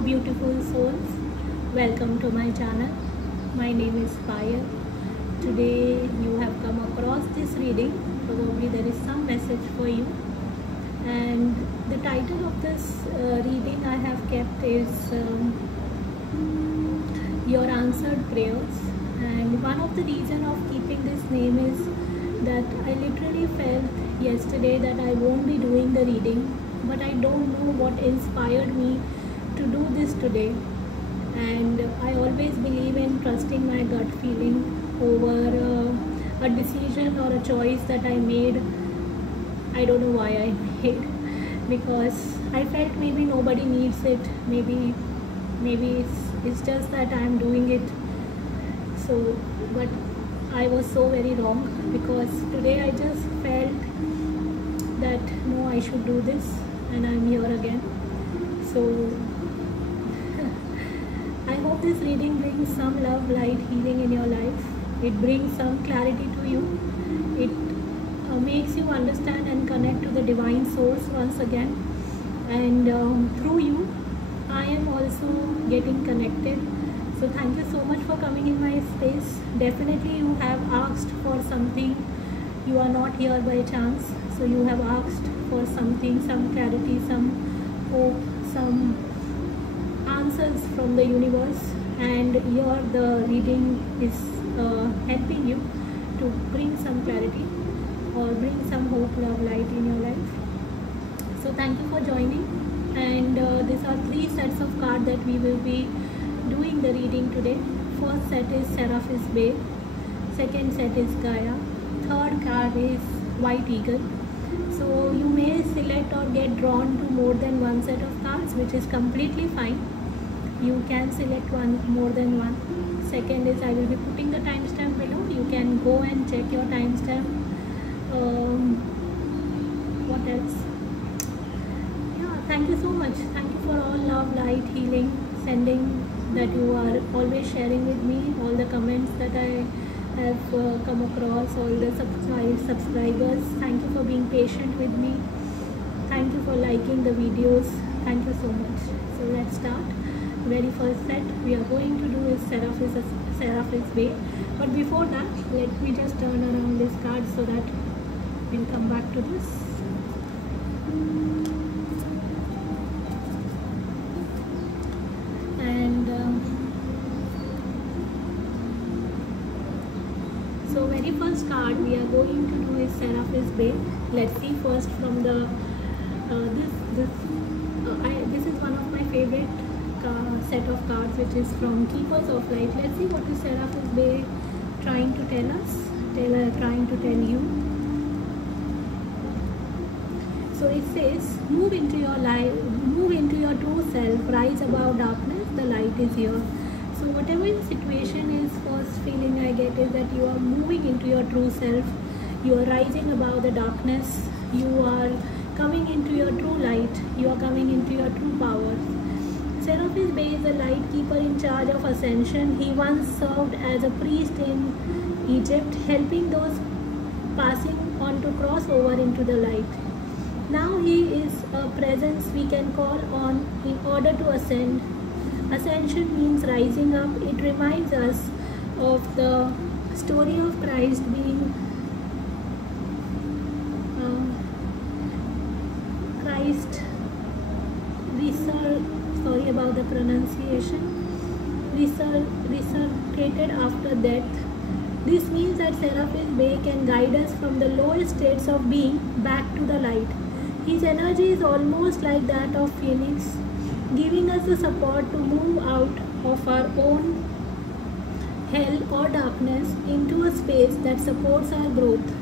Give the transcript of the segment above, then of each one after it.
Hello beautiful souls, welcome to my channel. My name is Payal. Today you have come across this reading. Probably there is some message for you, and the title of this reading I have kept is Your Answered Prayers. And one of the reasons of keeping this name is that I literally felt yesterday that I won't be doing the reading, but I don't know what inspired me to do this today. And I always believe in trusting my gut feeling over a decision or a choice that I made. I don't know why I made, because I felt maybe nobody needs it, maybe it's just that I'm doing it. So but I was so very wrong, because today I just felt that no, I should do this, and I'm here again. So I hope this reading brings some love, light, healing in your life. It brings some clarity to you. It makes you understand and connect to the divine source once again, and through you I am also getting connected. So thank you so much for coming in my space. Definitely you have asked for something. You are not here by chance. So you have asked for something, some clarity, some hope, some answers from the universe, and here the reading is helping you to bring some clarity or bring some hope, love, light in your life. So thank you for joining. And these are 3 sets of cards that we will be doing the reading today. First set is Seraphis Bay, second set is Gaia, third card is White Eagle. So you may select or get drawn to more than one set of cards, which is completely fine. You can select more than one. Second is, I will be putting the timestamp below. You can go and check your timestamp. What else? Yeah, thank you so much. Thank you for all love, light, healing, sending that you are always sharing with me, all the comments that I have come across, all the subscribers. Thank you for being patient with me. Thank you for liking the videos. Thank you so much. So let's start. Very first set we are going to do is Seraphis Bay. But before that, let me just turn around this card so that we'll come back to this. And so very first card we are going to do is Seraphis Bay. Let's see first from the this is one of my favorite set of cards, which is from Keepers of Light. Let's see what is Seraphis Bay trying to tell us, trying to tell you. So it says, move into your life, move into your true self, rise above darkness, the light is here. So whatever your situation is, first feeling I get is that you are moving into your true self, you are rising above the darkness, you are coming into your true light, you are coming into your true power. Seraphis Bay is a light keeper in charge of ascension. He once served as a priest in Egypt, helping those passing on to cross over into the light. Now he is a presence we can call on in order to ascend. Ascension means rising up. It reminds us of the story of Christ being sorry about the pronunciation, resurrected after death. This means that Seraphis Bay can guide us from the lowest states of being back to the light. His energy is almost like that of Phoenix, giving us the support to move out of our own hell or darkness into a space that supports our growth.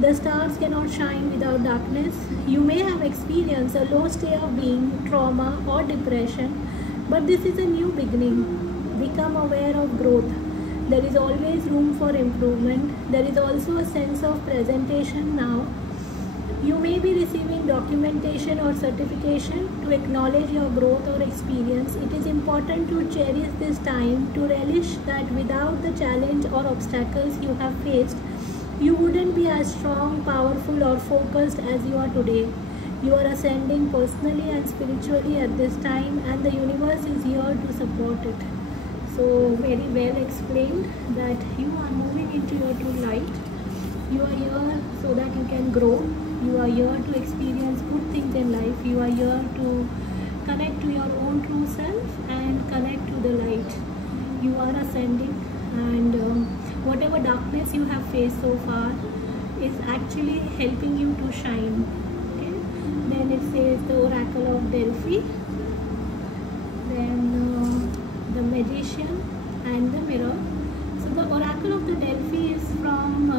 The stars cannot shine without darkness. You may have experienced a low state of being, trauma or depression, but this is a new beginning. Become aware of growth. There is always room for improvement. There is also a sense of presentation now. You may be receiving documentation or certification to acknowledge your growth or experience. It is important to cherish this time, to relish that without the challenge or obstacles you have faced, you wouldn't be as strong, powerful or focused as you are today. You are ascending personally and spiritually at this time, and the universe is here to support it. So very well explained that you are moving into your true light. You are here so that you can grow. You are here to experience good things in life. You are here to connect to your own true self and connect to the light. You are ascending, and whatever darkness you have faced so far is actually helping you to shine. Okay? Then it says the Oracle of Delphi, then the Magician and the Mirror. So the Oracle of the Delphi is from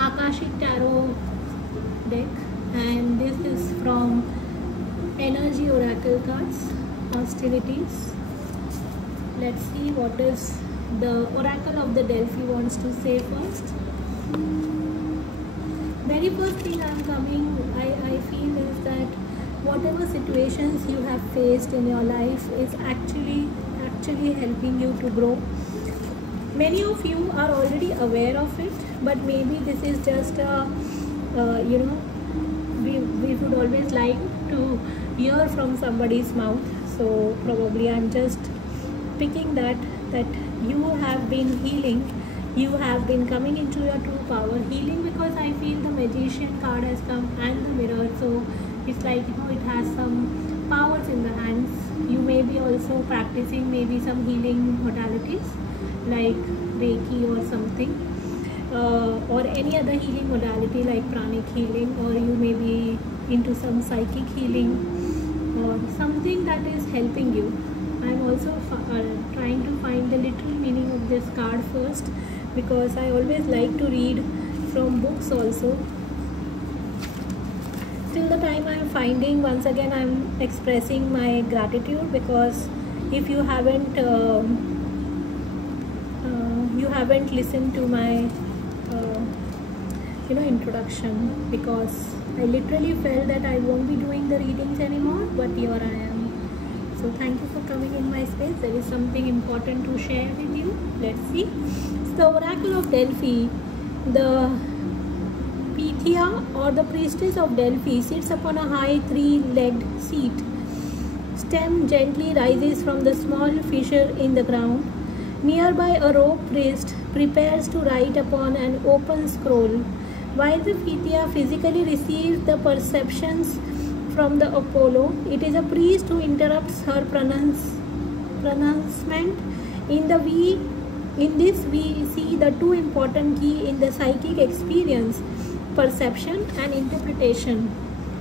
Akashic Tarot deck, and this is from Energy Oracle cards, Hostilities. Let's see what is the Oracle of the Delphi wants to say first. Very first thing I feel is that whatever situations you have faced in your life is actually helping you to grow. Many of you are already aware of it, but maybe this is just a we would always like to hear from somebody's mouth. So probably I'm just picking that you have been healing. You have been coming into your true power. Healing, because I feel the Magician card has come and the Mirror. So it's like, it has some powers in the hands. You may be also practicing maybe some healing modalities like Reiki or something, or any other healing modality like pranic healing, or you may be into some psychic healing or something that is helping you. I'm also trying to find the literal meaning of this card first, because I always like to read from books also. Till the time I'm finding, once again I'm expressing my gratitude, because if you haven't listened to my introduction, because I literally felt that I won't be doing the readings anymore, but here I am. So thank you for coming in my space. There is something important to share with you. Let's see. So the Oracle of Delphi, the Pythia or the priestess of Delphi, sits upon a high three-legged seat. Stem gently rises from the small fissure in the ground. Nearby, a rope priest prepares to write upon an open scroll, while the Pythia physically receives the perceptions from the Apollo. It is a priest who interrupts her pronouncement. In this we see the two important key in the psychic experience: perception and interpretation.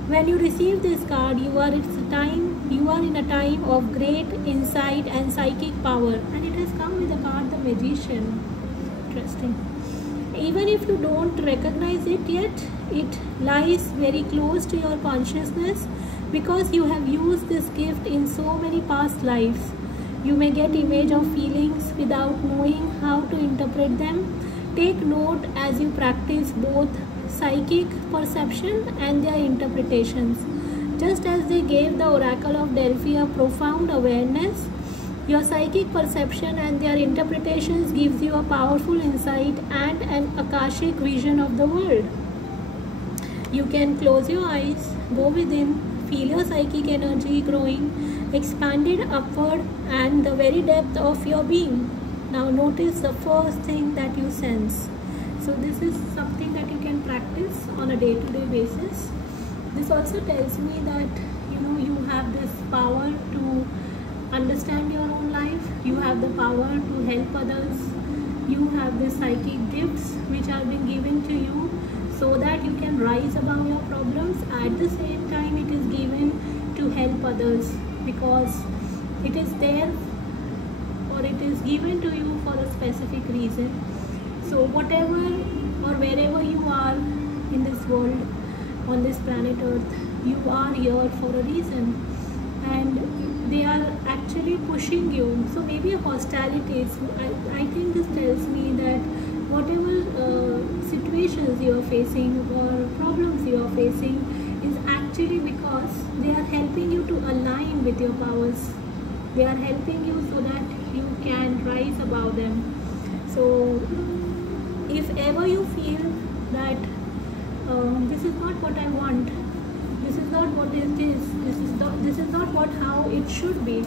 When you receive this card, you are in a time of great insight and psychic power, and it has come with the card the Magician. Interesting. Even if you don't recognize it yet, it lies very close to your consciousness, because you have used this gift in so many past lives. You may get image of feelings without knowing how to interpret them. Take note as you practice both psychic perception and their interpretations. Just as they gave the Oracle of Delphi a profound awareness, your psychic perception and their interpretations gives you a powerful insight and an Akashic vision of the world. You can close your eyes, go within, feel your psychic energy growing, expanded upward and the very depth of your being. Now notice the first thing that you sense. So this is something that you can practice on a day-to-day basis. This also tells me that you have this power to understand your own life. You have the power to help others. You have the psychic gifts which are being given to you so that you can rise above your problems. At the same time, it is given to help others, because it is there, or it is given to you for a specific reason. So whatever or wherever you are in this world, on this planet Earth, you are here for a reason, and they are actually pushing you. So maybe a hostility. I think this tells me that whatever situations you are facing or problems you are facing is actually because they are helping you to align with your powers. They are helping you so that you can rise above them. So if ever you feel that this is not what I want, this is not what it is, this is not what how it should be,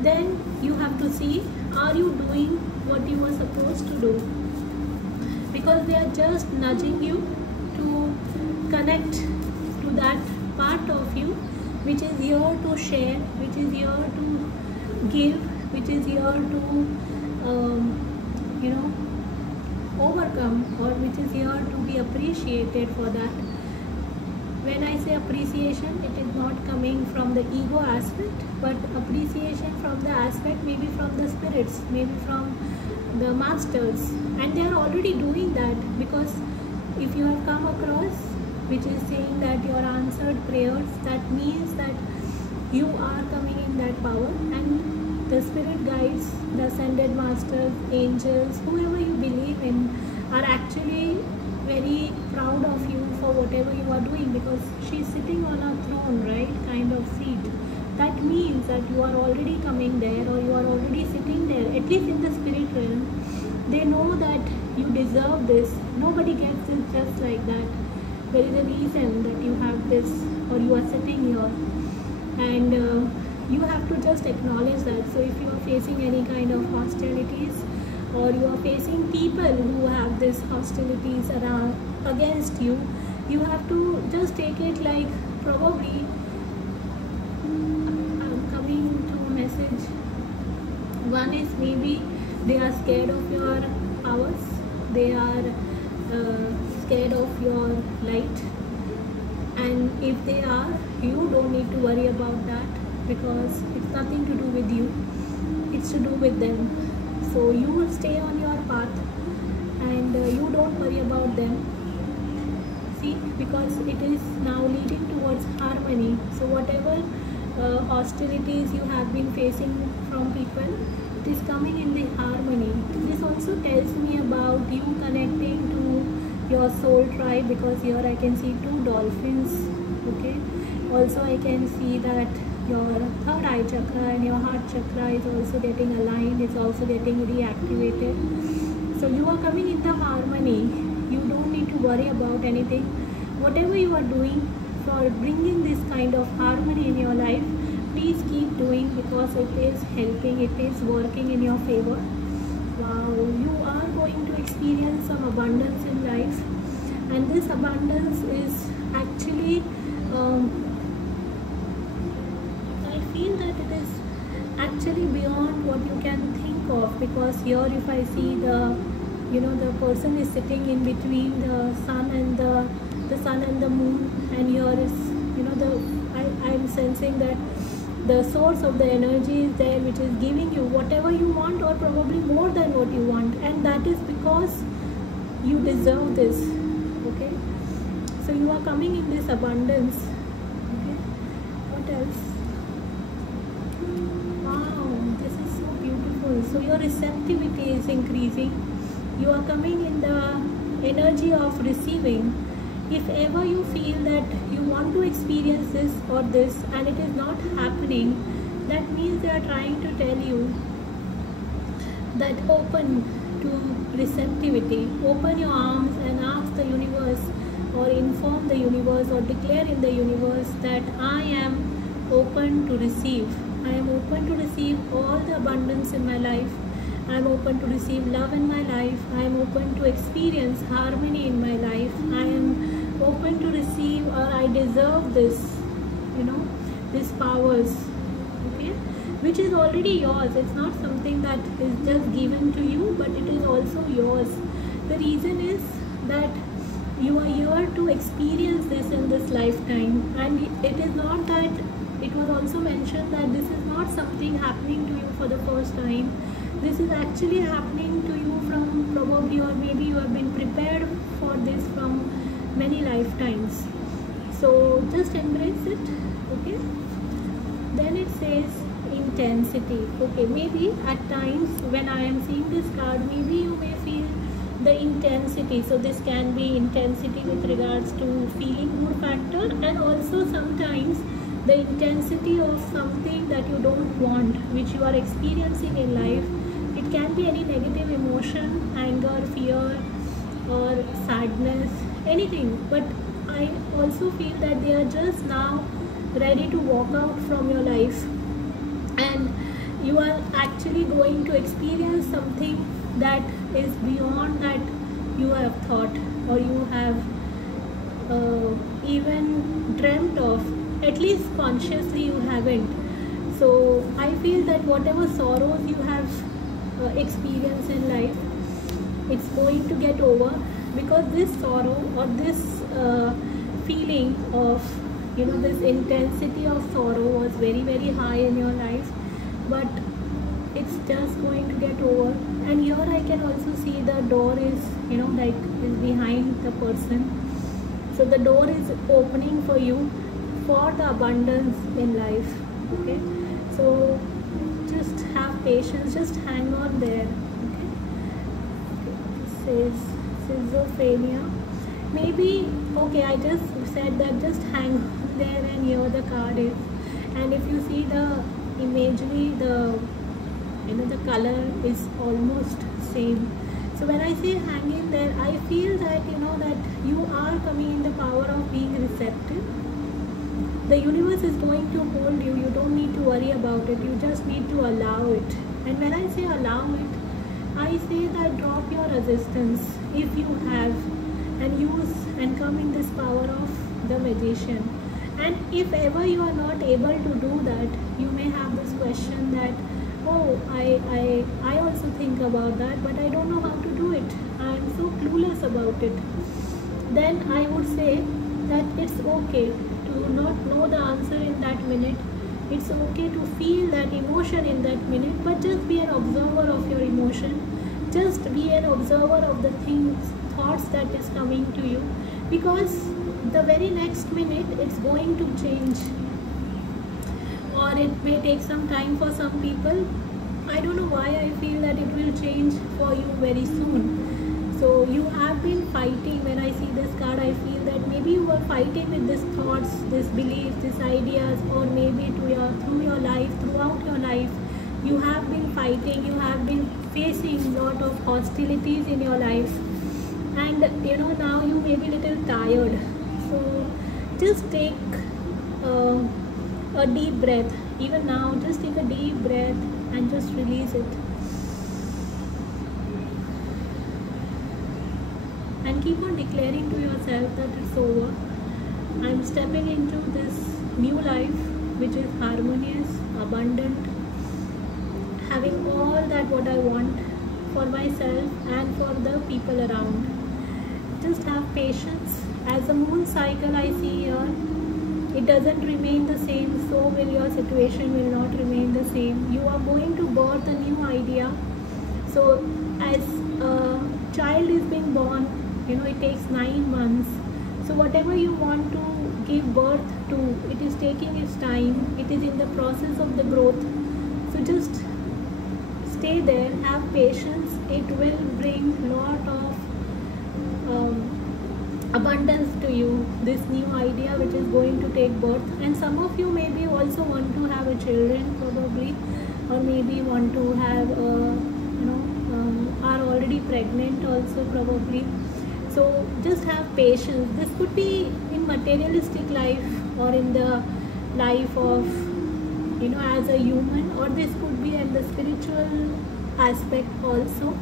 then you have to see, are you doing what you are supposed to do? Because they are just nudging you to connect to that part of you which is here to share, which is here to give, which is here to overcome, or which is here to be appreciated for that. When I say appreciation, it is not coming from the ego aspect, but appreciation from the aspect, maybe from the spirits, maybe from the masters, and they are already doing that. Because if you have come across which is saying that your answered prayers, that means that you are coming in that power, and the spirit guides, the ascended masters, angels, whoever you believe in, are actually very proud of you for whatever you are doing, because she's sitting on a throne, right, kind of seat. That means that you are already coming there, or you are already sitting there, at least in the spirit realm. They know that you deserve this. Nobody gets it just like that. There is a reason that you have this, or you are sitting here, and you have to just acknowledge that. So if you are facing any kind of hostilities, or you are facing people who have this hostilities around against you, you have to just take it like, probably I'm coming to a message. One is, maybe they are scared of your powers, they are scared of your light, and if they are, you don't need to worry about that, because it's nothing to do with you, it's to do with them. So you will stay on your path, and you don't worry about them. See, because it is now leading towards harmony. So whatever hostilities you have been facing from people, it is coming in the harmony. This also tells me about you connecting to your soul tribe, because here I can see 2 dolphins. Okay, also I can see that your third eye chakra and your heart chakra is also getting aligned, it's also getting reactivated. So you are coming in the harmony. You don't need to worry about anything. Whatever you are doing for bringing this kind of harmony in your life, please keep doing, because it is helping, it is working in your favor. Wow, you are going to experience some abundance in life, and this abundance is actually I feel that it is actually beyond what you can think of. Because here, if I see the the person is sitting in between the sun and the sun and the moon, and here is I'm sensing that the source of the energy is there, which is giving you whatever you want, or probably more than what you want, and that is because you deserve this. Okay, so you are coming in this abundance. Okay, what else? Wow, this is so beautiful. So your receptivity is increasing. You are coming in the energy of receiving. If ever you feel that you want to experience this or this and it is not happening, that means they are trying to tell you that open to receptivity. Open your arms and ask the universe, or inform the universe, or declare in the universe that I am open to receive. I am open to receive all the abundance in my life. I am open to receive love in my life. I am open to experience harmony in my life. I am open to receive, or I deserve this, these powers, okay, which is already yours. It's not something that is just given to you, but it is also yours. The reason is that you are here to experience this in this lifetime, and it is not that, it was also mentioned that this is not something happening to you for the first time. This is actually happening to you from probably, or maybe you have been prepared for this from many lifetimes. So just embrace it. Okay, then it says intensity. Okay, maybe at times when I am seeing this card, maybe you may feel the intensity. So this can be intensity with regards to feeling good factor, and also sometimes the intensity of something that you don't want, which you are experiencing in life. It can be any negative emotion, anger, fear, or sadness, anything. But I I also feel that they are just now ready to walk out from your life, and you are actually going to experience something that is beyond that you have thought or you have even dreamt of. At least consciously you haven't. So I feel that whatever sorrows you have experienced in life, it's going to get over, because this sorrow or this feeling of, this intensity of sorrow was very, very high in your life, but it's just going to get over. And here I can also see the door is, is behind the person. So the door is opening for you for the abundance in life. Okay, so just have patience, just hang on there. Okay, this is schizophrenia. Maybe, okay, I just said that just hang on there, and here the card is. And if you see the imagery, the color is almost same. So when I say hang in there, I feel that that you are coming in the power of being receptive. The universe is going to hold you. You don't need to worry about it. You just need to allow it. And when I say allow it, I say that drop your resistance if you have, and use and come in this power of the magician. And if ever you are not able to do that, you may have this question that, oh, I also think about that, but I don't know how to do it. I am so clueless about it. Then I would say that it's okay to not know the answer in that minute. It's okay to feel that emotion in that minute, but just be an observer of your emotion. Just be an observer of the thoughts that is coming to you, because the very next minute it's going to change, or it may take some time for some people. I don't know why I feel that it will change for you very soon. So you have been fighting. When I see this card, I feel that maybe you were fighting with these thoughts, these beliefs, these ideas, or maybe through your life, throughout your life, you have been fighting, you have been facing a lot of hostilities in your life, and now you may be a little tired. So just take a deep breath. Even now, just take a deep breath and just release it. And keep on declaring to yourself that it's over. I'm stepping into this new life, which is harmonious, abundant, having all that what I want for myself and for the people around. Just have patience. As the moon cycle I see here, it doesn't remain the same, so will your situation will not remain the same. You are going to birth a new idea. So as a child is being born, it takes 9 months. So whatever you want to give birth to, it is taking its time. It is in the process of the growth. So just stay there, have patience. It will bring a lot of abundance to you, this new idea which is going to take birth. And some of you maybe also want to have a children probably, or maybe want to have are already pregnant also probably. So just have patience. This could be in materialistic life, or in the life of as a human, or this could be in the spiritual aspect also.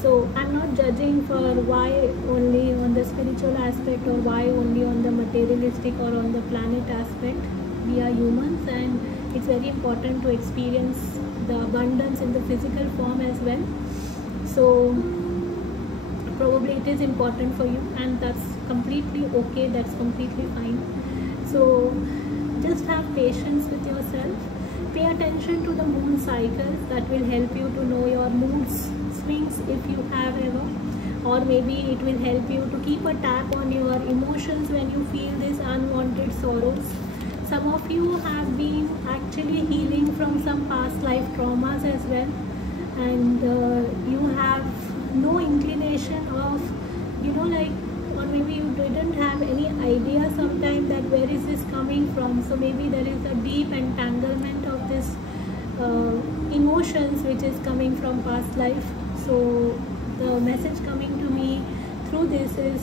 So I'm not judging for why only on the spiritual aspect, or why only on the materialistic or on the planet aspect. We are humans, and it's very important to experience the abundance in the physical form as well. So probably it is important for you, and that's completely okay, that's completely fine. So just have patience with yourself. Pay attention to the moon cycle. That will help you to know your mood swings if you have ever, or maybe it will help you to keep a tab on your emotions when you feel these unwanted sorrows. Some of you have been actually healing from some past life traumas as well, and you have no inclination of or maybe you didn't have any idea sometime that where is this coming from. So maybe there is a deep entanglement of this emotions which is coming from past life. So the message coming to me through this is,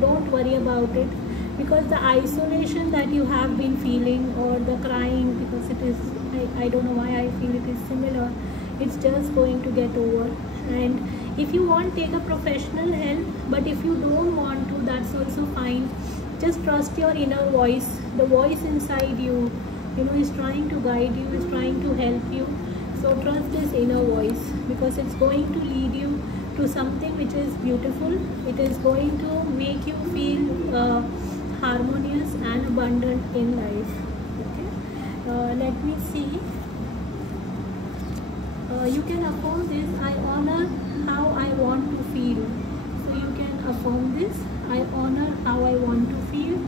don't worry about it. because the isolation that you have been feeling, or the crying, because it is, I don't know why I feel it is similar, it's just going to get over. And if you want, take a professional help, but if you don't want to, that's also fine. Just trust your inner voice. The voice inside you, is trying to guide you, is trying to help you. So trust this inner voice, because it's going to lead you to something which is beautiful. It is going to make you feel harmonious and abundant in life. Okay, let me see. You can affirm this: I honor how I want to feel. So you can affirm this: I honor how I want to feel.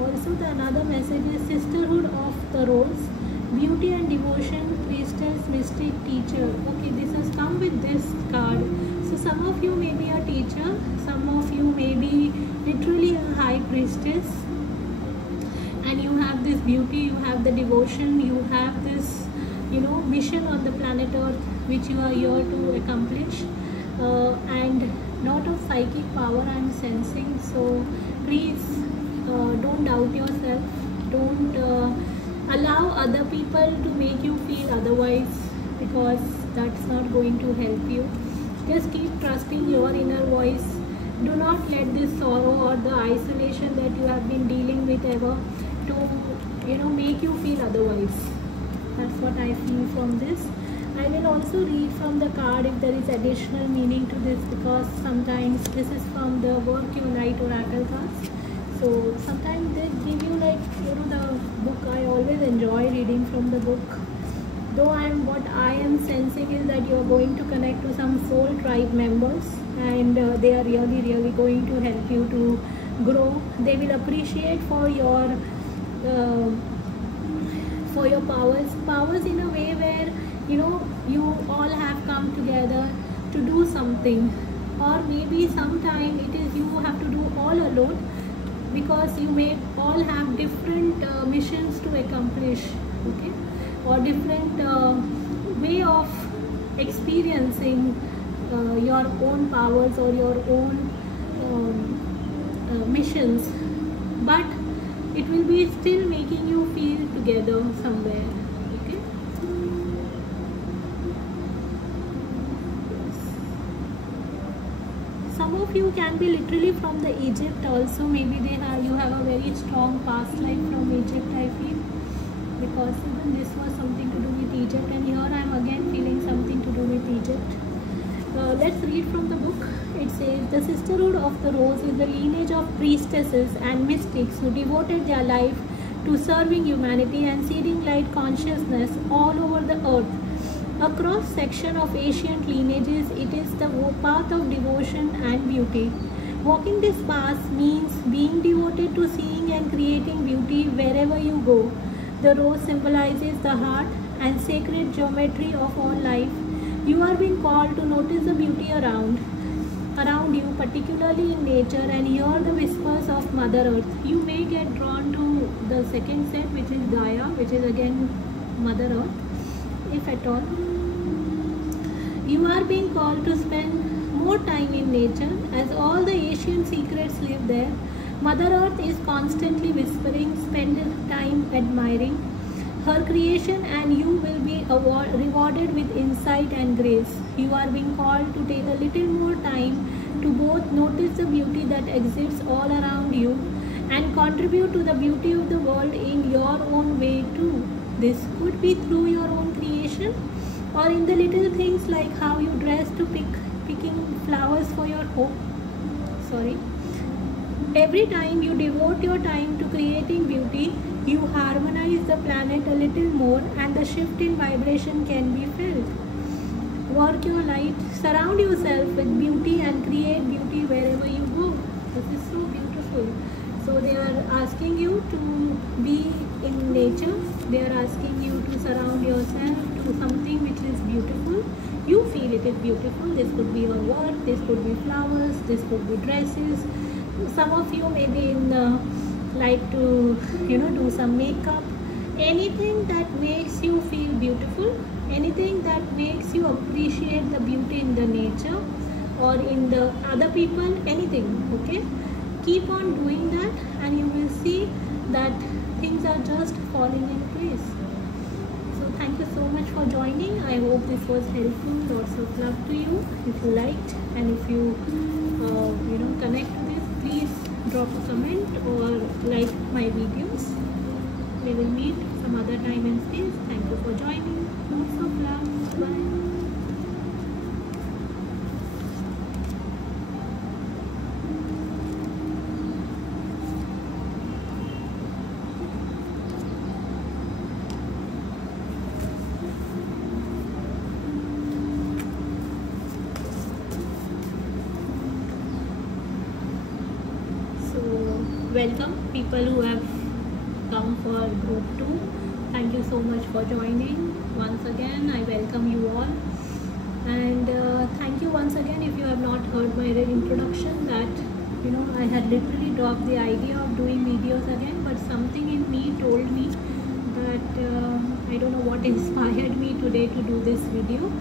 Also, the another message is Sisterhood of the Rose, beauty and devotion, priestess, mystic, teacher. Okay, this has come with this card. So some of you may be a teacher, some of you may be literally a high priestess, and you have this beauty, you have the devotion, you have this mission on the planet Earth which you are here to accomplish, and lot of psychic power I'm sensing. So please don't doubt yourself, don't allow other people to make you feel otherwise, because that's not going to help you. Just keep trusting your inner voice. Do not let this sorrow or the isolation that you have been dealing with ever to make you feel otherwise. That's what I feel from this. I will also read from the card if there is additional meaning to this, because sometimes this is from the Work Your Light Oracle cards. So sometimes they give you the book. I always enjoy reading from the book. Though what I am sensing is that you are going to connect to some soul tribe members, and they are really going to help you to grow. They will appreciate for your powers in a way where you all have come together to do something, or maybe sometime it is you have to do all alone, because you may all have different missions to accomplish, okay, or different way of experiencing your own powers or your own missions, but it will be still making you feel together somewhere. Okay, some of you can be literally from the Egypt also. Maybe you have a very strong past life from Egypt, I feel, because even this was something to do with Egypt, and here I am again feeling something to do with Egypt. Let's read from the book. It says, the Sisterhood of the Rose is the lineage of priestesses and mystics who devoted their life to serving humanity and seeding light consciousness all over the earth. A cross-section of ancient lineages, it is the path of devotion and beauty. Walking this path means being devoted to seeing and creating beauty wherever you go. The rose symbolizes the heart and sacred geometry of all life. You are being called to notice the beauty around you, particularly in nature, and hear the whispers of Mother Earth. You may get drawn to the second set, which is Gaia, which is again Mother Earth, if at all. You are being called to spend more time in nature, as all the ancient secrets live there. Mother Earth is constantly whispering, spend time admiring her creation, and you will be rewarded with insight and grace. You are being called to take a little more time to both notice the beauty that exists all around you and contribute to the beauty of the world in your own way too. This could be through your own creation, or in the little things like how you dress to picking flowers for your home. Every time you devote your time to creating beauty, you harmonize the planet a little more, and the shift in vibration can be felt. Work your light, surround yourself with beauty and create beauty wherever you go. This is so beautiful. So they are asking you to be in nature. They are asking you to surround yourself to something which is beautiful. You feel it is beautiful. This could be your work, this could be flowers, this could be dresses. Some of you may be like to do some makeup. Anything that makes you feel beautiful, anything that makes you appreciate the beauty in the nature or in the other people, anything, okay? keep on doing that, and you will see that things are just falling in place. So thank you so much for joining. I hope this was helpful. Lots of love to you. If you liked, and if you connect to this, please drop a comment or like my videos. We will meet some other time and space. Thank you for joining. Lots of love. Bye. Welcome people who have come for group 2. Thank you so much for joining. Once again, I welcome you all, and thank you once again if you have not heard my introduction, that I had literally dropped the idea of doing videos again, but something in me told me that I don't know what inspired me today to do this video.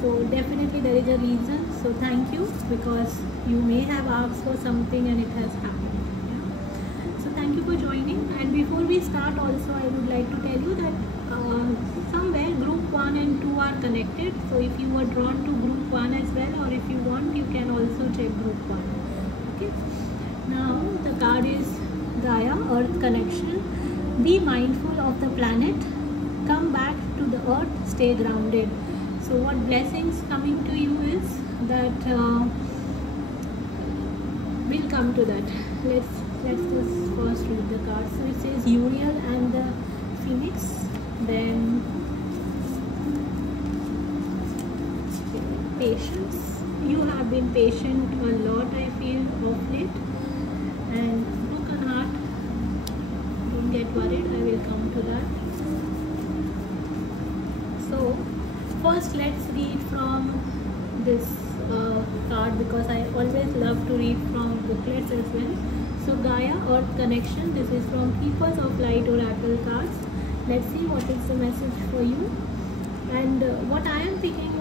So definitely there is a reason. So thank you, because you may have asked for something and it has happened. Thank you for joining. And before we start also, I would like to tell you that somewhere group 1 and 2 are connected. So if you were drawn to group 1 as well, or if you want, you can also check group 1. Okay. Now the card is Gaia, Earth Connection. Be mindful of the planet. Come back to the earth. Stay grounded. So what blessings coming to you is that we'll come to that. Let's just first read the card. So it says Uriel and the Phoenix, then patience. You have been patient a lot, I feel, of late, and broken heart. Don't get worried, I will come to that. So first let's read from this card, because I always love to read from booklets as well. So Gaia, Earth Connection. This is from Keepers of Light Oracle cards. Let's see what is the message for you. And what I am picking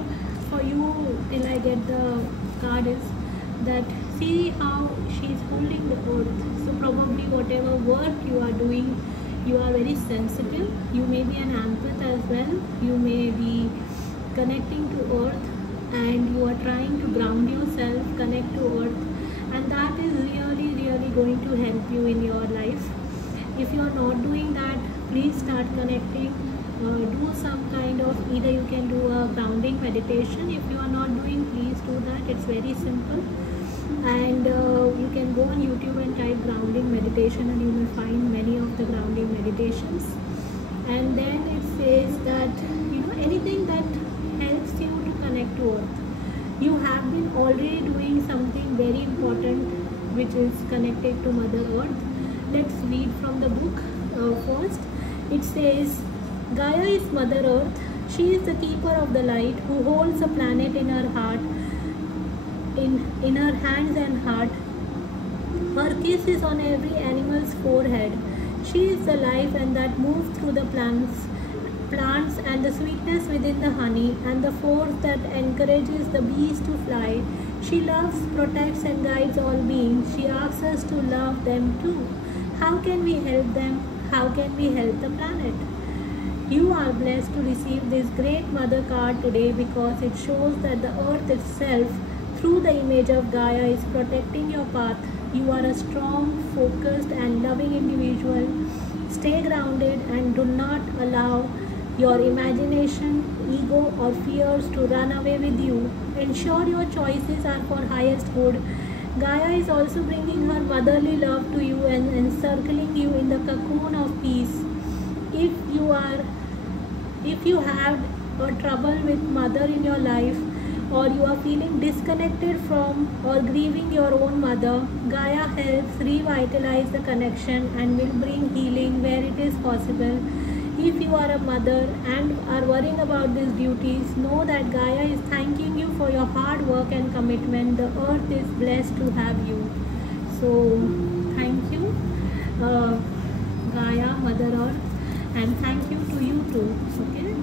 for you till I get the card is that see how she is holding the earth. So probably whatever work you are doing, you are very sensitive. You may be an empath as well. You may be connecting to earth, and you are trying to ground yourself, connect to earth. And that is really going to help you in your life. If you are not doing that, please start connecting. Do some kind of, either you can do a grounding meditation. If you are not doing, please do that. It's very simple. And you can go on YouTube and type grounding meditation, and you will find many of the grounding meditations. And then it says that anything that helps you to connect to earth. You have been already doing something very important, which is connected to Mother Earth. Let's read from the book first. It says, Gaia is Mother Earth. She is the keeper of the light, who holds the planet in her heart, in her hands and heart. Her kiss is on every animal's forehead. She is the life and that moves through the plants, and the sweetness within the honey, and the force that encourages the bees to fly. She loves, protects, and guides all beings. She asks us to love them too. How can we help them? How can we help the planet? You are blessed to receive this great Mother card today, because it shows that the earth itself, through the image of Gaia, is protecting your path. You are a strong, focused, and loving individual. Stay grounded and do not allow your imagination, ego, or fears to run away with you. Ensure your choices are for highest good. Gaia is also bringing her motherly love to you and encircling you in the cocoon of peace. If you have a trouble with mother in your life, or you are feeling disconnected from or grieving your own mother, Gaia helps revitalize the connection and will bring healing where it is possible. If you are a mother and are worrying about these duties, know that Gaia is thanking you for your hard work and commitment. The earth is blessed to have you. So, thank you, Gaia, Mother Earth, and thank you to you too. Okay?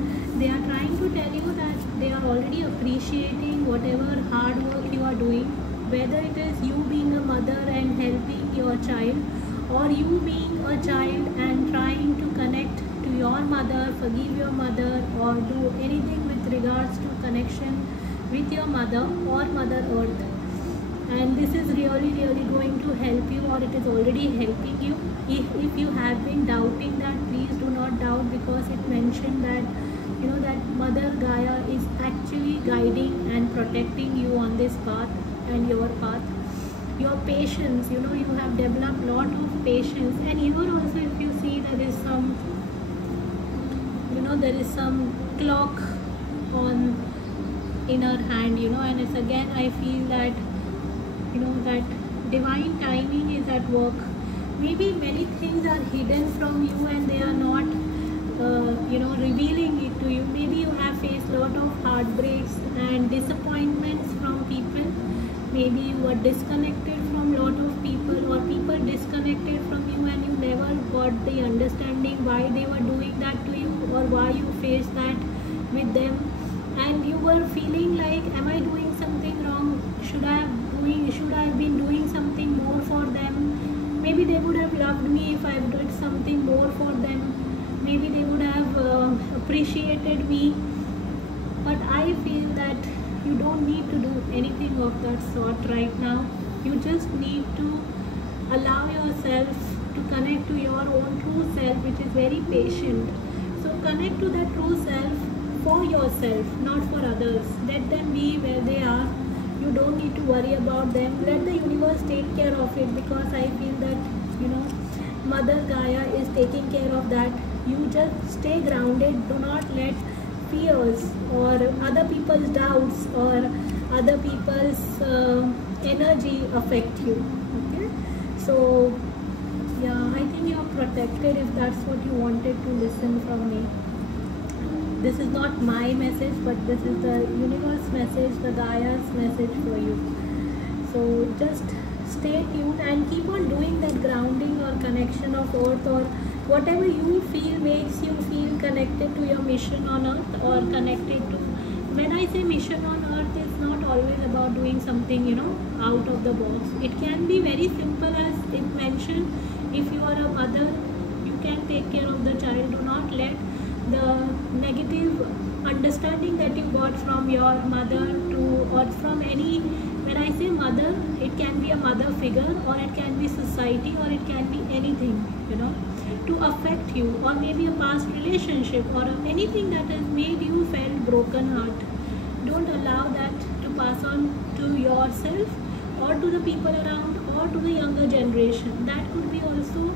They are trying to tell you that they are already appreciating whatever hard work you are doing. whether it is you being a mother and helping your child, or you being a child and trying to connect to your mother, forgive your mother, or do anything with regards to connection with your mother or Mother Earth. And this is really going to help you, or it is already helping you. If you have been doubting that, please do not doubt, because it mentioned that that Mother Gaia is actually guiding and protecting you on this path and your path. Your patience, you have developed lot of patience. And here also, if you see, there is some clock on in her hand, and it's again, I feel that that divine timing is at work. Maybe many things are hidden from you and they are not revealing it to you. Maybe you have faced a lot of heartbreaks and disappointments from people. Maybe you were disconnected from a lot of people, or people disconnected from you, and you never got the understanding why they were doing that to you, or why you faced that with them. And you were feeling like, am I doing something wrong? Should I have been doing something more for them? Maybe they would have loved me if I did something more for them. Maybe they would have appreciated me. But I feel that you don't need to do anything of that sort right now. You just need to allow yourself to connect to your own true self, which is very patient. So connect to that true self for yourself, not for others. Let them be where they are. You don't need to worry about them. Let the universe take care of it, because I feel that Mother Gaia is taking care of that. You just stay grounded. Do not let fears or other people's doubts or other people's energy affect you. Okay, so yeah, I think you're protected if that's what you wanted to listen from me. This is not my message, but this is the universe message, the Gaia's message for you. So just stay tuned and keep on doing that grounding or connection of earth, or whatever you feel makes you feel connected to your mission on earth, or connected to, when I say mission on earth, it's not always about doing something out of the box. It can be very simple, as it mentioned. If you are a mother, you can take care of the child. Do not let the negative understanding that you got from your mother or from any, when I say mother, it can be a mother figure, or it can be society, or it can be anything, to affect you, or maybe a past relationship, or anything that has made you felt broken heart. Don't allow that to pass on to yourself, or to the people around, or to the younger generation. That could be also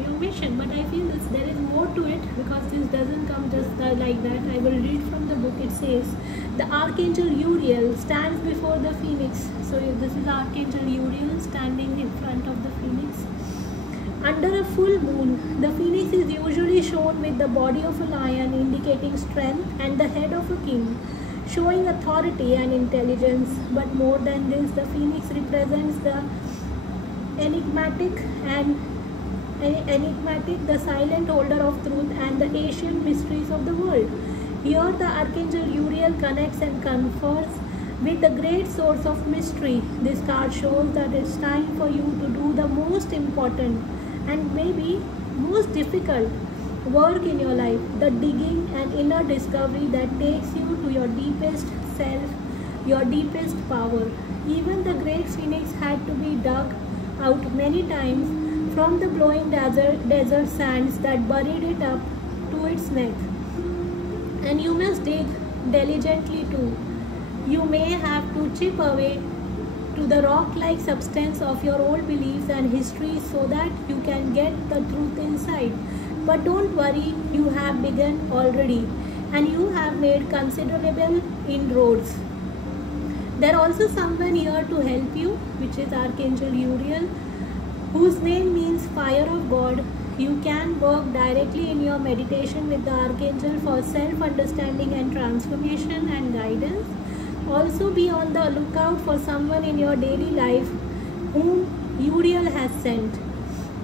your mission, but I feel there is more to it, because this doesn't come just like that. I will read from the book. It says, the Archangel Uriel stands before the phoenix. So this is Archangel Uriel standing in front of the phoenix. Under a full moon, the phoenix is usually shown with the body of a lion, indicating strength, and the head of a king, showing authority and intelligence. But more than this, the phoenix represents the enigmatic, the silent holder of truth and the ancient mysteries of the world. Here the Archangel Uriel connects and confers with the great source of mystery. This card shows that it's time for you to do the most important and maybe most difficult work in your life, the digging and inner discovery that takes you to your deepest self, your deepest power. Even the great phoenix had to be dug out many times from the glowing desert sands that buried it up to its neck. And you must dig diligently too. You may have to chip away to the rock-like substance of your old beliefs and history so that you can get the truth inside. But don't worry, you have begun already, and you have made considerable inroads. There is also someone here to help you, which is Archangel Uriel, whose name means fire of God. You can work directly in your meditation with the Archangel for self-understanding and transformation and guidance. Also be on the lookout for someone in your daily life whom Uriel has sent.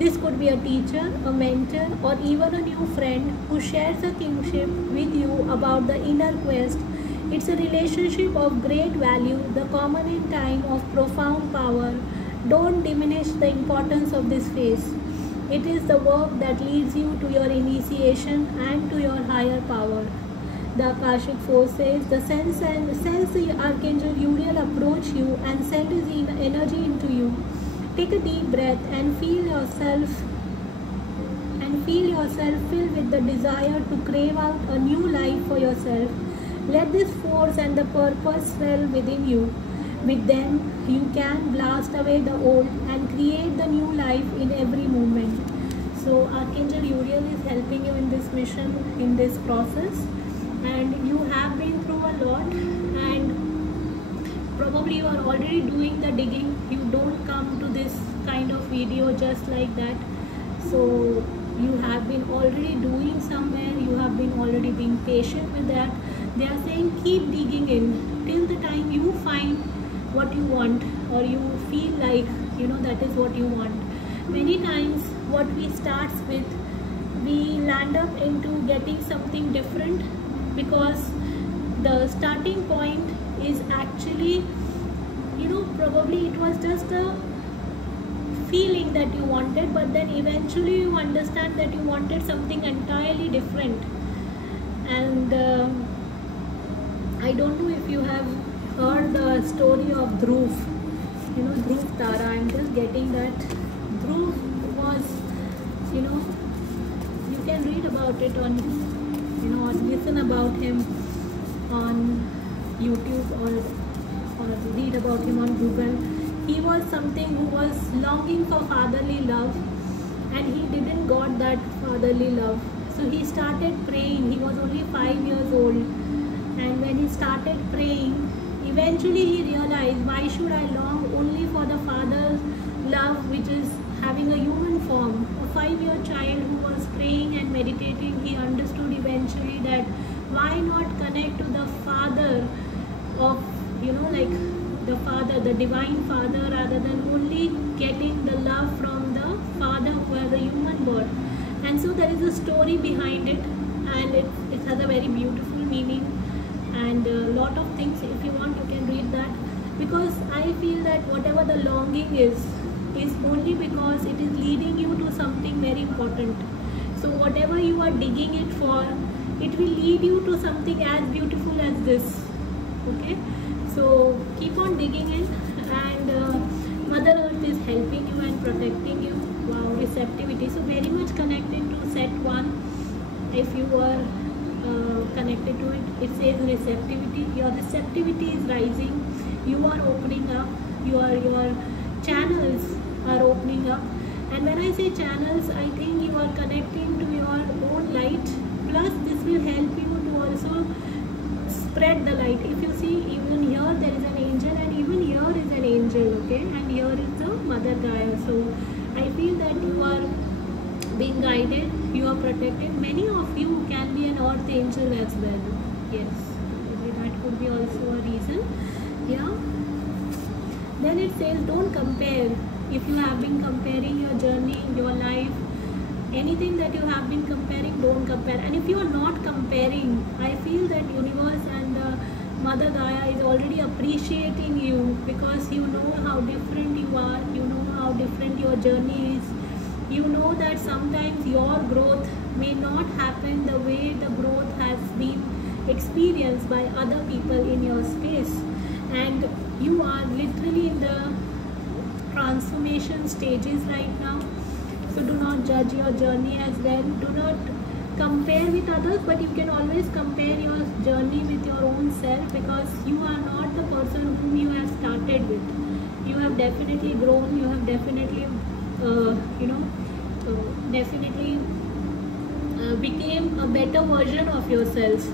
This could be a teacher, a mentor, or even a new friend who shares a kingship with you about the inner quest It's a relationship of great value, the common in time of profound power. Don't diminish the importance of this phase. It is the work that leads you to your initiation and to your higher power. The Akashic force says the sense the Archangel Uriel approach you and send his energy into you. Take a deep breath and feel yourself filled with the desire to crave out a new life for yourself. Let this force and the purpose swell within you. With them, you can blast away the old and create the new life in every moment. So Archangel Uriel is helping you in this mission, in this process, and you have been through a lot, and probably you are already doing the digging. You don't come to this kind of video just like that. So you have been already doing somewhere, you have been already being patient with that. They are saying keep digging in till the time you find what you want, or you feel like that is what you want. Many times what we start with, we land up into getting something different, because the starting point is actually probably it was just a feeling that you wanted, but then eventually you understand that you wanted something entirely different. And I don't know if you have heard the story of Dhruv, Dhruv Tara. I'm just getting that Dhruv was, you can read about it on, or listen about him on YouTube, or read about him on Google. He was something who was longing for fatherly love, and he didn't got that fatherly love. So he started praying. He was only 5 years old, and when he started praying, eventually he realized, why should I long only for the father's love, which is having a human form? A 5-year child who was praying and meditating, he understood eventually that why not connect to the father of, like the father, the divine father, rather than only getting the love from the father who has a human birth. And so there is a story behind it, and it has a very beautiful meaning and a lot of things. If you want, you can read that, because I feel that whatever the longing is only because it is leading you to something very important. So whatever you are digging it for, it will lead you to something as beautiful as this. Okay, so keep on digging in, and Mother Earth is helping you and protecting you. Wow, receptivity. So very much connected to set 1. If you are connected to it, it says receptivity. Your receptivity is rising. You are opening up. Your channels are opening up. And when I say channels, I think you are connecting to your own light. Plus, this will help you to also spread the light. If you see, even here there is an angel, and even here is an angel, okay, and here is the Mother Gaia. So I feel that you are being guided, you are protected. Many of you can be an earth angel as well. Yes, that could be also a reason. Yeah. Then it says don't compare. If you have been comparing your journey, your life, anything that you have been comparing, don't compare. And if you are not comparing, I feel that universe and Mother Gaia is already appreciating you, because you know how different you are, you know how different your journey is. You know that sometimes your growth may not happen the way the growth has been experienced by other people in your space, and you are literally in the transformation stages right now. So do not judge your journey as well. Do not compare with others, but you can always compare your journey with your own self, because you are not the person whom you have started with. You have definitely grown. You have definitely became a better version of yourself.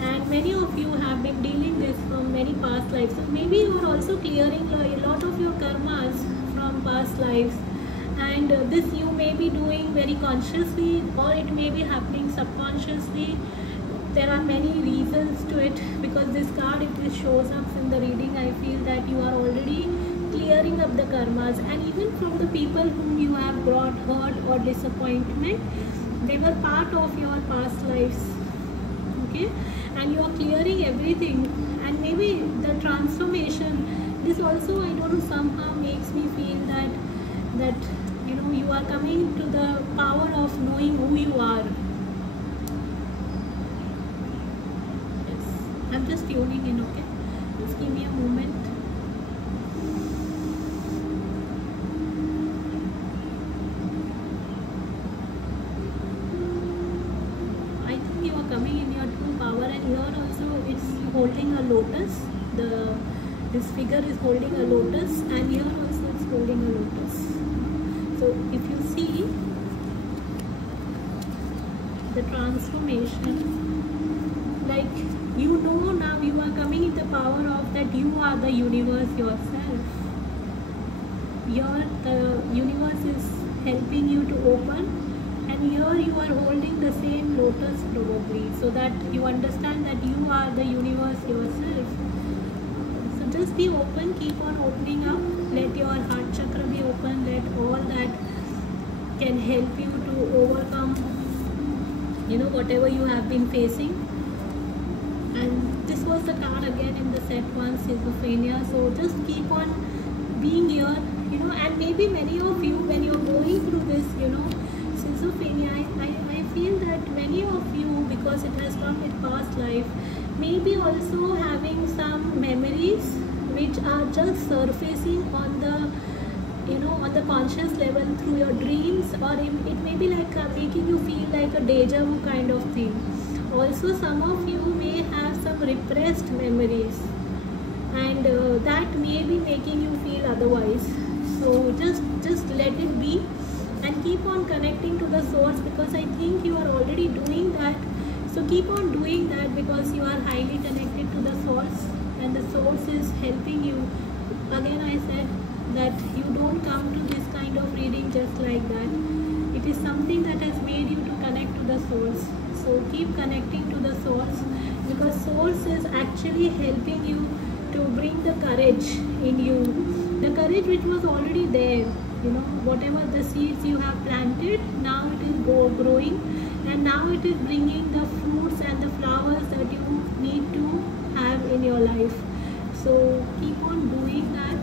And many of you have been dealing this from many past lives. So maybe you are also clearing a lot of your karmas from past lives, and this you may be doing very consciously, or it may be happening subconsciously. There are many reasons to it, because this card, if this shows up in the reading, I feel that you are already clearing up the karmas. And even from the people whom you have brought hurt or disappointment, they were part of your past lives. Okay, and you are clearing everything. And maybe the transformation, this also, I don't know, somehow makes me feel that you are coming to the power of knowing who you are. Yes, I'm just tuning in. Okay, just give me a moment. I think you are coming in your true power, and here also it's holding a lotus. This figure is holding a lotus, and here also it's holding a lotus. So if you see the transformation, like now you are coming in the power of that you are the universe yourself. Here the universe is helping you to open, and here you are holding the same lotus probably, so that you understand that you are the universe yourself. So just be open, keep on opening up, let your heart chakra be open, let all that can help you to overcome whatever you have been facing. And this was the card again in the set one, schizophrenia. So just keep on being here, and maybe many of you, when you're going through this schizophrenia, I feel that many of you, because it has come with past life, maybe also having some memories which are just surfacing on the on the conscious level through your dreams, or it may be like making you feel like a deja vu kind of thing. Also, some of you may have some repressed memories, and that may be making you feel otherwise. So just let it be, and keep on connecting to the source, because I think you are already doing that. So keep on doing that, because you are highly connected to the source, and the source is helping you. Again, I said that you don't come to this kind of reading just like that. It is something that has made you to connect to the source. So keep connecting to the source, because source is actually helping you to bring the courage in you, the courage which was already there. Whatever the seeds you have planted, now it is growing, and now it is bringing the fruits and the flowers that you need to have in your life. So keep on doing that,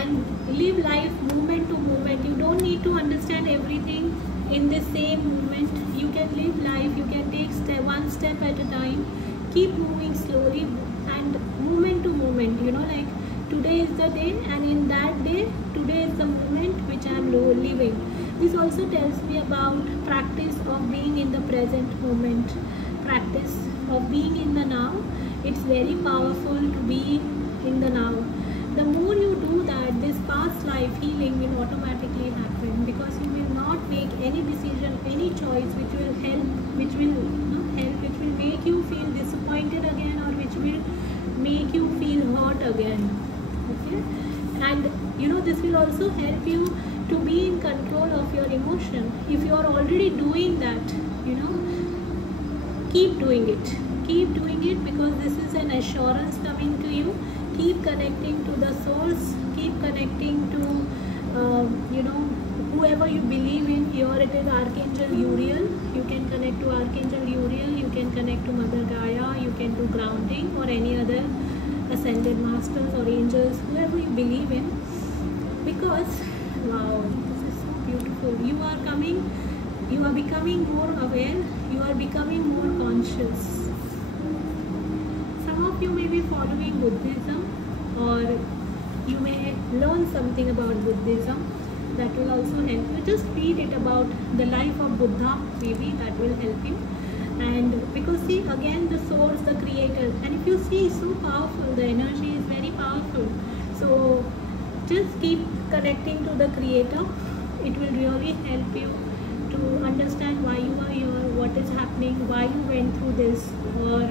and live life moment to moment. You don't need to understand everything in the same moment. You can live life, you can take one step at a time, keep moving slowly, and moment to moment, like today is the day, and in that day, today is the moment which I am living. This also tells me about practice of being in the present moment, practice of being in the now. It's very powerful to be in the now. The more you do that, this past life healing will automatically happen, because you will not make any decision, any choice which will help, which will not help, which will make you feel disappointed again, or which will make you feel hurt again. Okay, and this will also help you to be in control of your emotion. If you are already doing that, keep doing it. Keep doing it, because this is an assurance coming to you. Keep connecting to the source, keep connecting to whoever you believe in. Here it is Archangel Uriel. You can connect to Archangel Uriel, you can connect to Mother Gaia, you can do grounding, or any other ascended masters or angels, whoever you believe in. Because wow, this is so beautiful. You are becoming more aware, you are becoming more conscious. Some of you may be following Buddhism, or you may learn something about Buddhism. That will also help you. Just read it about the life of Buddha, maybe that will help you. And because see, again, the source, the creator, and if you see, so powerful, the energy is very powerful. So just keep connecting to the creator. It will really help you to understand why you are here, what is happening, why you went through this. Or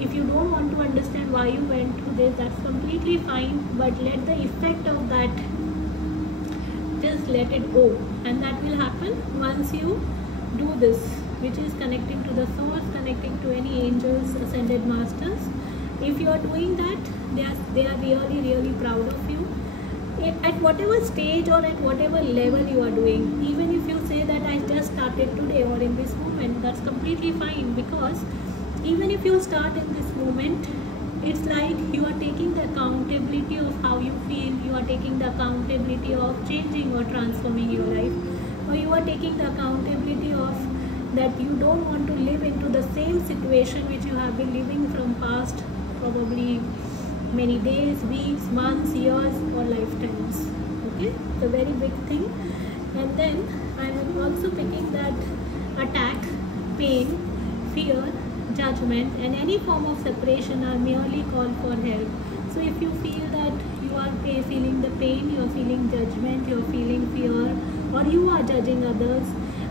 if you don't want to understand why you went through this, that's completely fine, but let the effect of that, just let it go. And that will happen once you do this, which is connecting to the source, connecting to any angels, ascended masters. If you are doing that, they are really, really proud of you. at whatever stage or at whatever level you are doing. Even if you say that I just started today or in this moment, that's completely fine, because even if you start in this moment, it's like you are taking the accountability of how you feel, you are taking the accountability of changing or transforming your life, or you are taking the accountability of that you don't want to live into the same situation which you have been living from past probably many days, weeks, months, years, or lifetimes. Okay, it's a very big thing. And then I'm also picking that attack, pain, fear, judgment, and any form of separation are merely call for help. So if you feel that you are feeling the pain, you are feeling judgment, you are feeling fear, or you are judging others,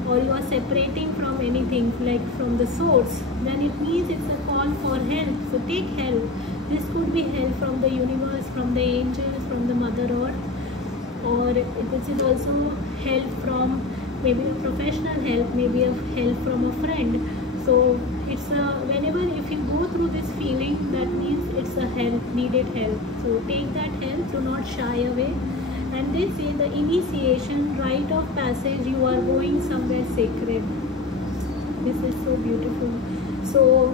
or you are separating from anything like from the source, then it means it's a call for help. So take help. This could be help from the universe, from the angels, from the Mother Earth, or this is also help from maybe a professional help, maybe a help from a friend. So it's a, whenever if you go through this feeling, that means it's a help, needed help. So take that help, do not shy away. And they say the initiation, rite of passage, you are going somewhere sacred. This is so beautiful. So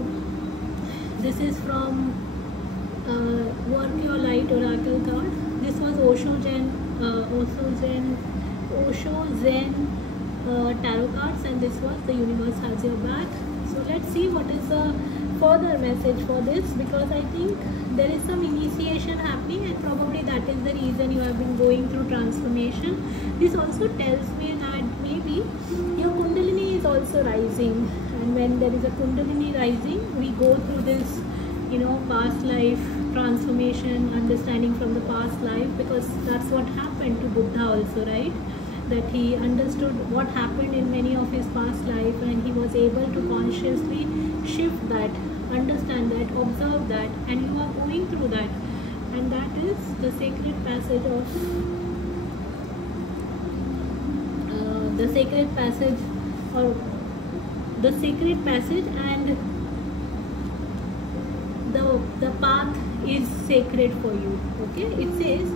this is from Work Your Light Oracle card. This was Osho Zen tarot cards, and this was the universe has your back. So let's see what is the further message for this, because I think there is some initiation happening, and probably that is the reason you have been going through transformation. This also tells me that maybe your Kundalini is also rising, and when there is a Kundalini rising, we go through this, you know, past life transformation, understanding from the past life, because that's what happened to Buddha also, right? That he understood what happened in many of his past life, and he was able to consciously shift that, understand that, observe that, and you are going through that. And that is the sacred passage of the sacred passage, or the sacred passage, and the path is sacred for you. Okay, it says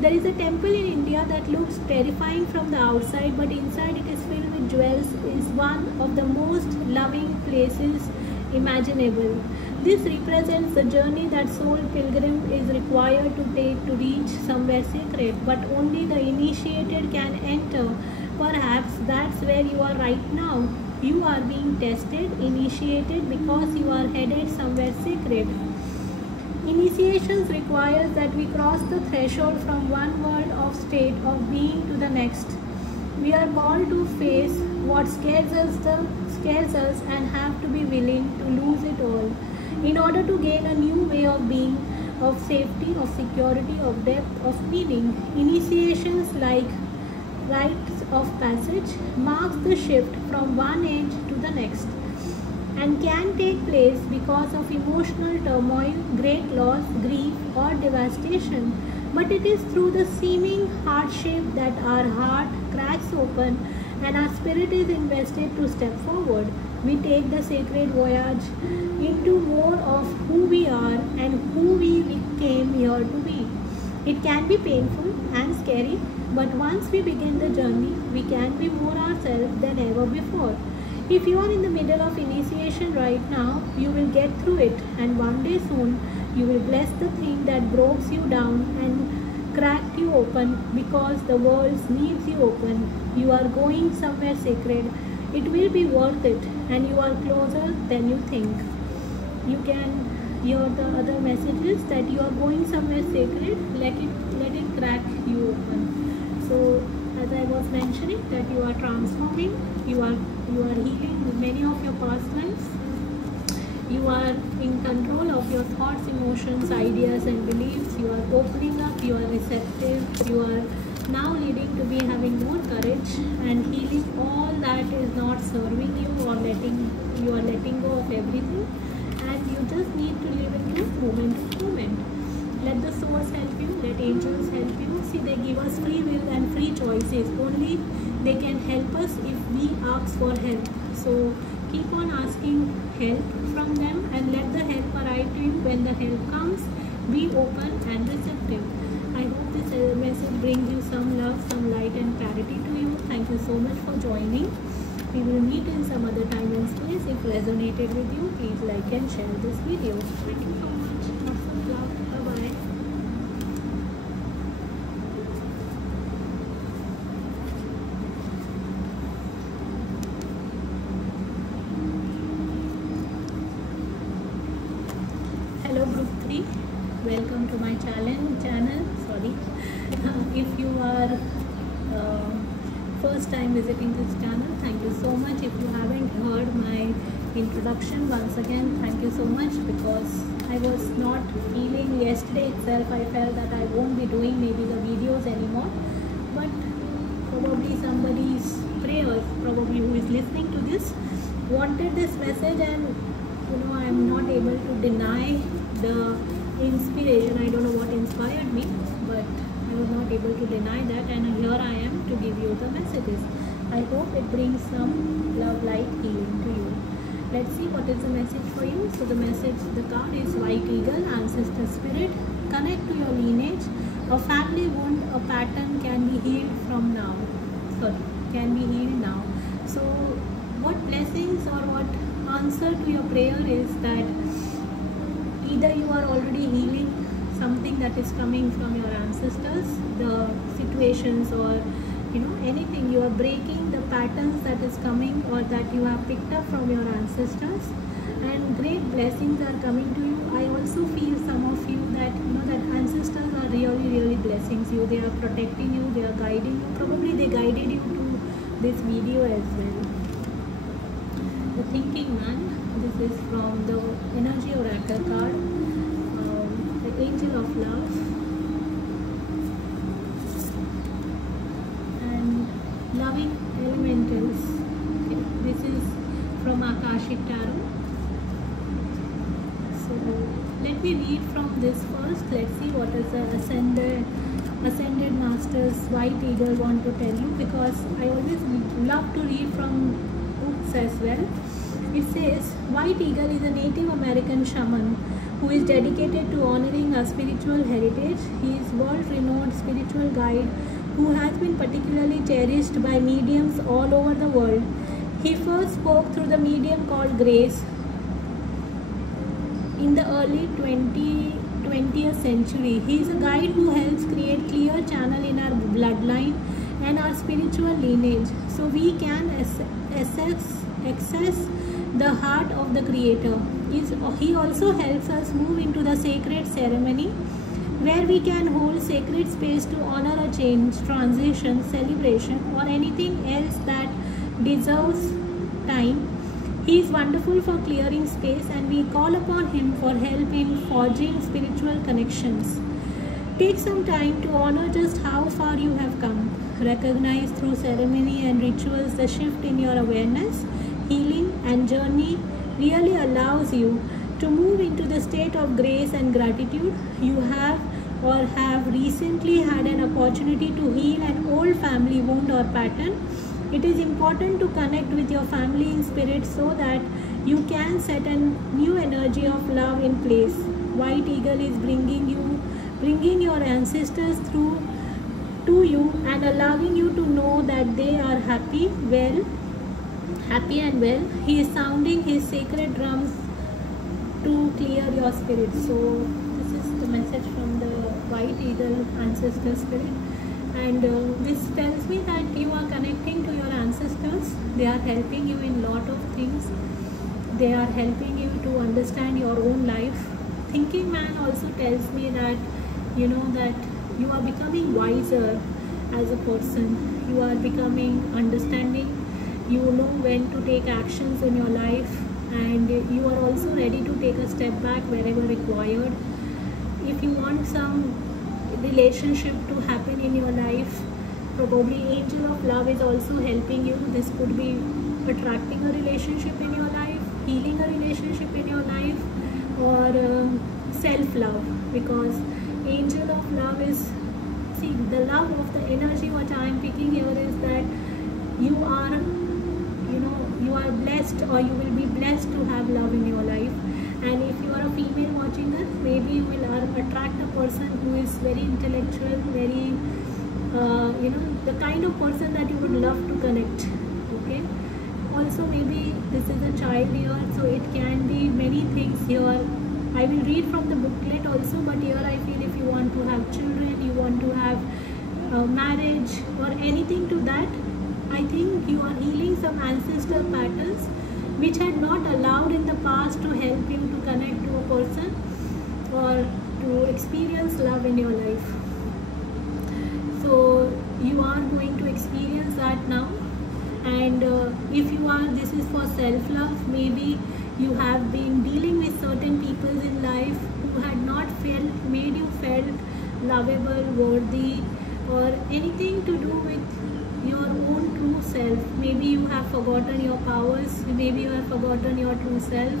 there is a temple in India that looks terrifying from the outside, but inside it is filled with jewels. Is one of the most loving places imaginable. This represents the journey that soul pilgrim is required to take to reach somewhere sacred, but only the initiated can enter. Perhaps that's where you are right now. You are being tested, initiated, because you are headed somewhere sacred. Initiations requires that we cross the threshold from one world of state of being to the next. We are called to face what scares us and have to be willing to lose it all in order to gain a new way of being, of safety, of security, of depth, of meaning. Initiations like rites of passage marks the shift from one age to the next, and can take place because of emotional turmoil, great loss, grief, or devastation. But it is through the seeming hardship that our heart cracks open and our spirit is invested to step forward. We take the sacred voyage into more of who we are and who we came here to be. It can be painful and scary, but once we begin the journey, we can be more ourselves than ever before. If you are in the middle of initiation right now, you will get through it, and one day soon you will bless the thing that broke you down and cracked you open, because the world needs you open. You are going somewhere sacred. It will be worth it, and you are closer than you think. You can hear the other messages that you are going somewhere sacred. Let it crack you open. So as I was mentioning, that you are transforming, you are healing many of your past lives. You are in control of your thoughts, emotions, ideas, and beliefs. You are opening up, you are receptive, you are now leading to be having more courage and healing all that is not serving you, or you are letting go of everything, and you just need to live in this moment to moment. Let the source help you, let angels help you. See, they give us free will and free choices. Only they can help us if we ask for help. So keep on asking help from them, and let the help arrive to you. When the help comes, be open and receptive. I hope this message brings you some love, some light and clarity to you. Thank you so much for joining. We will meet in some other time and space. If resonated with you, please like and share this video. Thank you so much. Lots of love. Bye-bye. Hello group 3, welcome to my channel. Sorry, if you are first time visiting this channel, thank you so much. If you haven't heard my introduction, once again thank you so much, because I was not feeling yesterday itself. I felt that I won't be doing maybe the videos anymore, but probably somebody's prayers, probably who is listening to this, wanted this message, and I am not able to deny the inspiration. I don't know what inspired me, but I was not able to deny that, and here I am to give you the messages. I hope it brings some love, light, healing to you. Let's see what is the message for you. So the message, the card is White Eagle, Ancestor Spirit. Connect to your lineage. A family wound, a pattern can be healed from now. Can be healed now. So what blessings or what answer to your prayer is that either you are already healing something that is coming from your ancestors, the situations, or anything. You are breaking the patterns that is coming or that you have picked up from your ancestors, and great blessings are coming to you. I also feel some of you that that ancestors are really blessing you. They are protecting you, they are guiding you. Probably they guided you to this video as well. The Thinking Man, this is from the Energy Oracle card, the Angel of Love, and Loving Elementals. Okay, this is from Akashic Tarot. So let me read from this first. Let's see what is the Ascended Masters White Eagle want to tell you, because I always love to read from books as well. It says, White Eagle is a Native American shaman who is dedicated to honoring our spiritual heritage. He is world-renowned spiritual guide who has been particularly cherished by mediums all over the world. He first spoke through the medium called Grace in the early 20th century. He is a guide who helps create clear channel in our bloodline and our spiritual lineage, so we can access the heart of the Creator. He also helps us move into the sacred ceremony, where we can hold sacred space to honor a change, transition, celebration, or anything else that deserves time. He is wonderful for clearing space, and we call upon him for help in forging spiritual connections. Take some time to honor just how far you have come. Recognize through ceremony and rituals the shift in your awareness, healing, and journey really allows you to move into the state of grace and gratitude. You have or have recently had an opportunity to heal an old family wound or pattern. It is important to connect with your family in spirit so that you can set a new energy of love in place. White Eagle is bringing your ancestors through to you and allowing you to know that they are happy and well. He is sounding his sacred drums to clear your spirit. So this is the message from the White Eagle Ancestor Spirit, and this tells me that you are connecting to your ancestors. They are helping you in lot of things. They are helping you to understand your own life. Thinking Man also tells me that that you are becoming wiser as a person. You are becoming understanding. You know when to take actions in your life, and you are also ready to take a step back wherever required. If you want some relationship to happen in your life, probably Angel of Love is also helping you. This could be attracting a relationship in your life, healing a relationship in your life, or self-love, because Angel of Love is, the love of the energy what I am picking here is that you are you are blessed, or you will be blessed to have love in your life. And if you are a female watching this, maybe you will attract a person who is very intellectual, very the kind of person that you would love to connect. Okay, also maybe this is a child here, so it can be many things here. I will read from the booklet also, but here I feel if you want to have children, you want to have marriage or anything to that, I think you are healing some ancestral patterns which had not allowed in the past to help you to connect to a person or to experience love in your life. So you are going to experience that now. And if you are, this is for self-love. Maybe you have been dealing with certain people in life who had not made you felt lovable, worthy, or anything to do with your own true self. Maybe you have forgotten your powers, maybe you have forgotten your true self.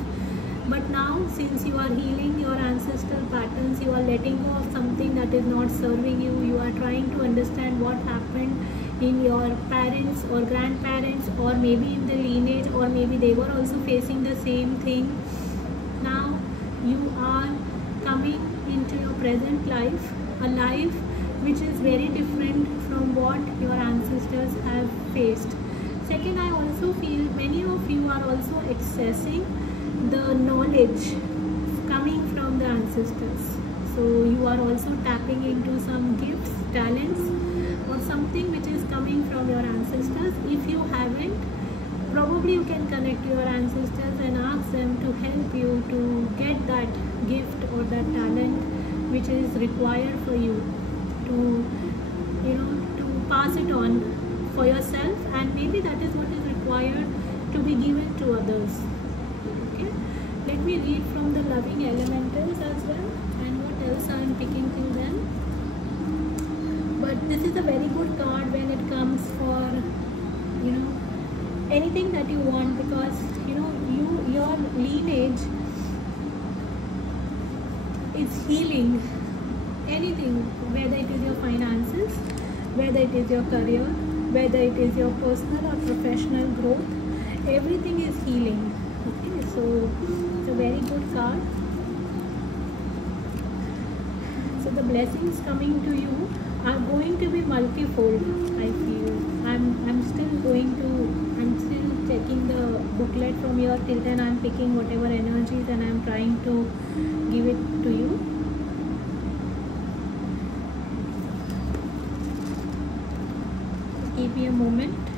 But now, since you are healing your ancestral patterns, you are letting go of something that is not serving you. You are trying to understand what happened in your parents or grandparents, or maybe in the lineage, or maybe they were also facing the same thing. Now you are coming into your present life, a life which is very different from what your ancestors have faced. Second, I also feel many of you are also accessing the knowledge coming from the ancestors. So you are also tapping into some gifts, talents, or something which is coming from your ancestors. If you haven't, probably you can connect to your ancestors and ask them to help you to get that gift or that talent which is required for you to to pass it on for yourself, and maybe that is what is required to be given to others. Okay, let me read from the loving elementals as well, and what else I am picking till then. But this is a very good card when it comes for anything that you want, because your lineage is healing anything, whether it is your finances, whether it is your career, whether it is your personal or professional growth, everything is healing. Okay, so it's a very good card. So the blessings coming to you are going to be multifold. I feel I'm still checking the booklet from here. Till then I'm picking whatever energies and I'm trying to give it to you. Give me a moment.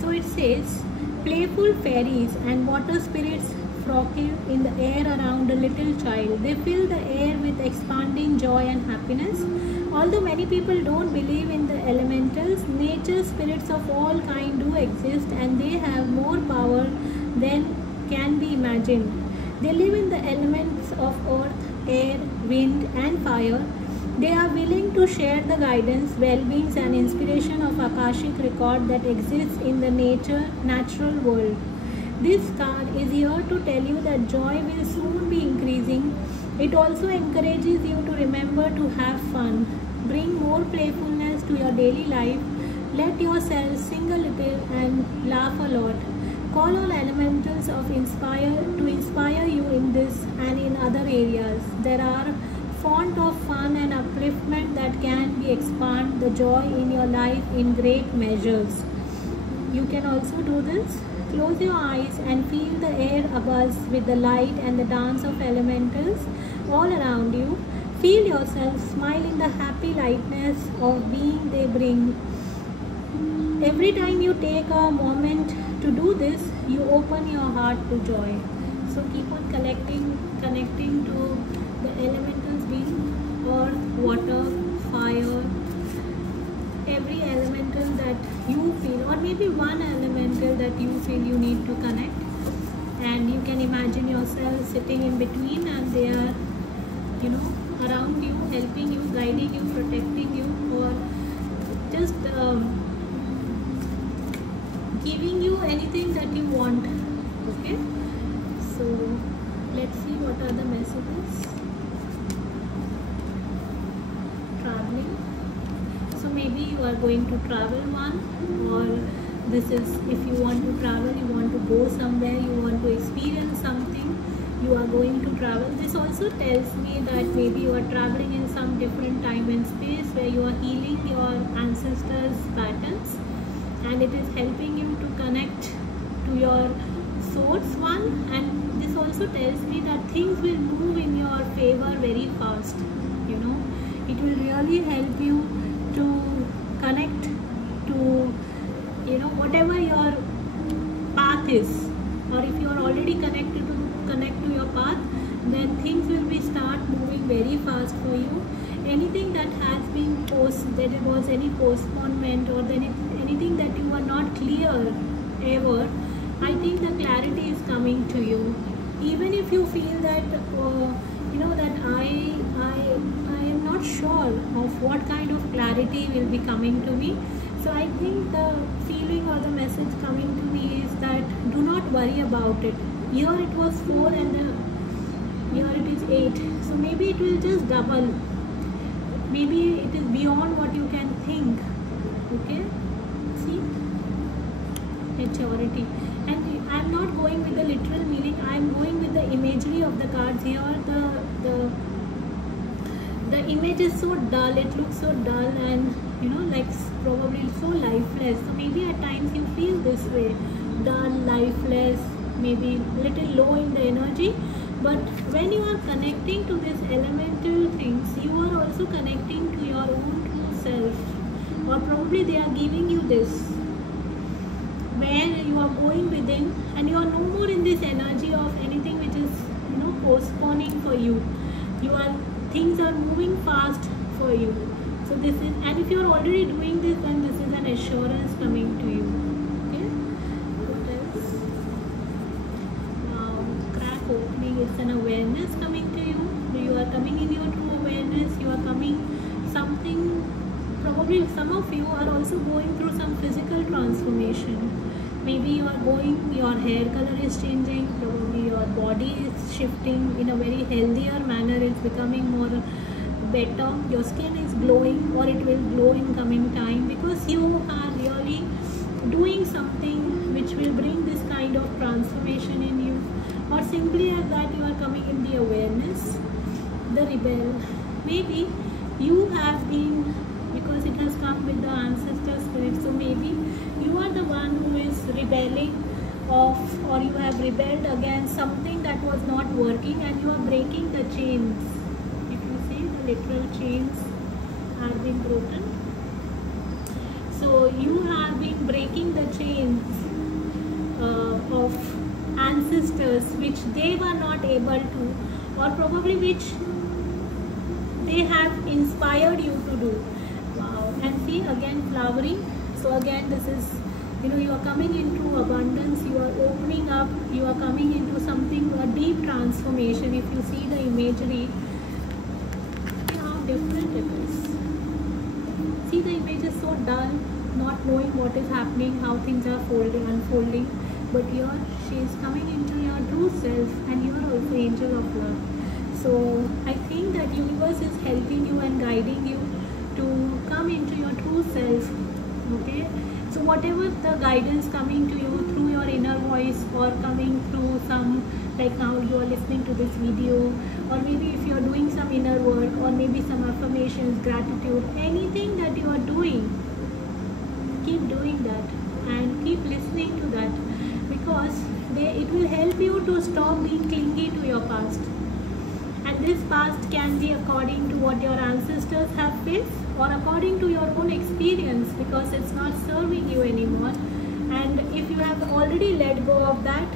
So it says, playful fairies and water spirits frolicking in the air around a little child. They fill the air with expanding joy and happiness. Although many people don't believe in the elementals, nature spirits of all kinds do exist, and they have more power than can be imagined. They live in the elements of earth, air, wind, and fire. They are willing to share the guidance, well-beings, and inspiration of Akashic record that exists in the natural world. This card is here to tell you that joy will soon be increasing. It also encourages you to remember to have fun. Bring more playfulness to your daily life. Let yourself sing a little and laugh a lot. Call on elementals to inspire you in this and in other areas. There are font of fun and upliftment that can be expand the joy in your life in great measures. You can also do this. Close your eyes and feel the air abuzz with the light and the dance of elementals all around you. Feel yourself smile in the happy lightness of being they bring. Every time you take a moment to do this, you open your heart to joy. So keep on connecting to the elementals being earth, water, fire, every elemental that you feel, or maybe one elemental that you feel you need to connect, and you can imagine yourself sitting in between, and they are around you, helping you, guiding you, protecting you, or just giving you anything that you want. Okay, so let's see what are the messages. Traveling. So maybe you are going to travel one, or this is if you want to travel, you want to go somewhere, you want to experience something, you are going to travel. This also tells me that maybe you are traveling in some different time and space where you are healing your ancestors' patterns, and it is helping you to connect to your source one. And this also tells me that things will move in your favor very fast. You know, it will really help you to connect to, you know, whatever your path is, or if you are already connected to connect to your path, then things will be start moving very fast for you. Anything that has been that there was any postponement, or then anything that you are not clear ever, I think the clarity is coming to you. Even if you feel that you know that I am not sure of what kind of clarity will be coming to me. So I think the feeling or the message coming to me is that do not worry about it. Here it was 4 and here it is 8. So maybe it will just double. Maybe it is beyond what you can think. Okay? See? Maturity. And I am not going with the literal meaning. I am going with the imagery of the cards here. The image is so dull. It looks so dull and, you know, like probably so lifeless. So maybe at times you feel this way, dull, lifeless, maybe little low in the energy. But when you are connecting to these elemental things, you are also connecting to your own true self, or probably they are giving you this, where you are going within and you are no more in this energy of anything which is, you know, postponing for you. Things are moving fast for you. So this is, and if you are already doing this, then this is an assurance coming to you. Okay? What else? Crack opening, it's an awareness coming to you. You are coming in your true awareness. You are coming something, probably some of you are also going through some physical transformation. Maybe you are going, your hair color is changing, probably your body is shifting in a very healthier manner, it's becoming more better, your skin is glowing, or it will glow in coming time, because you are really doing something which will bring this kind of transformation in you. Or simply as that, you are coming in the awareness, the rebel. Maybe you have been, because it has come with the ancestor spirit, so maybe you are the one who is rebelling off, or you have rebelled against something that was not working, and you are breaking the chains. If you see, the literal chains have been broken. So you have been breaking the chains of ancestors which they were not able to, or probably which they have inspired you to do. Wow. And see, again flowering. So again, this is, you know, you are coming into abundance, you are opening up, you are coming into something, a deep transformation. If you see the imagery, see how different it is. See, the image is so dull, not knowing what is happening, how things are unfolding. But here, she is coming into your true self, and you are also angel of love. So I think that universe is helping you and guiding you to come into your true self. Okay, so whatever the guidance coming to you through your inner voice, or coming through some, like now you are listening to this video, or maybe if you are doing some inner work, or maybe some affirmations, gratitude, anything that you are doing, keep doing that and keep listening to that, because it will help you to stop being clingy to your past. And this past can be according to what your ancestors have faced, or according to your own experience, because it's not serving you anymore. And if you have already let go of that,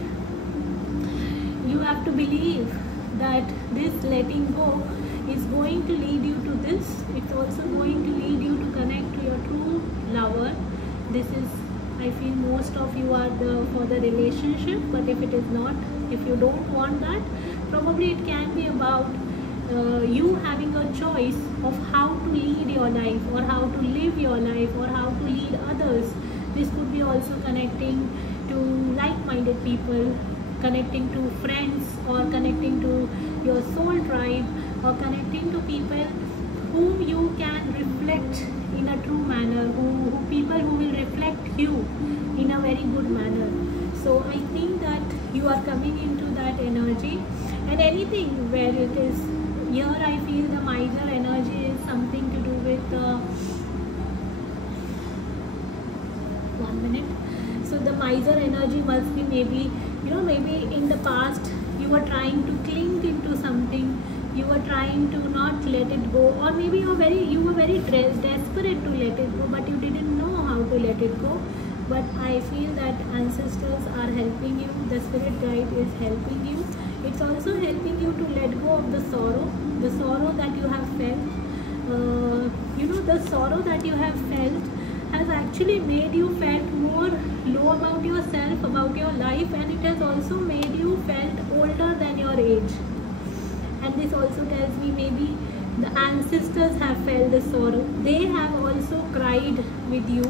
you have to believe that this letting go is going to lead you to this. It's also going to lead you to connect to your true lover. This is, I feel most of you are for the relationship, but if it is not, if you don't want that, probably it can be about you having a choice of how to lead your life, or how to live your life, or how to lead others. This could be also connecting to like-minded people, connecting to friends, or connecting to your soul tribe, or connecting to people whom you can reflect in a true manner, who people who will reflect you in a very good manner. So I think that you are coming into that energy, and anything where it is here, I feel the miser energy is something to do with 1 minute. So the miser energy must be maybe, maybe in the past you were trying to cling into something, you were trying to not let it go, or maybe you were very desperate to let it go, but you didn't know how to let it go. But I feel that ancestors are helping you, the spirit guide is helping you. It's also helping you to let go of the sorrow that you have felt. The sorrow that you have felt has actually made you felt more low about yourself, about your life, and it has also made you felt older than your age. And this also tells me maybe the ancestors have felt the sorrow. They have also cried with you,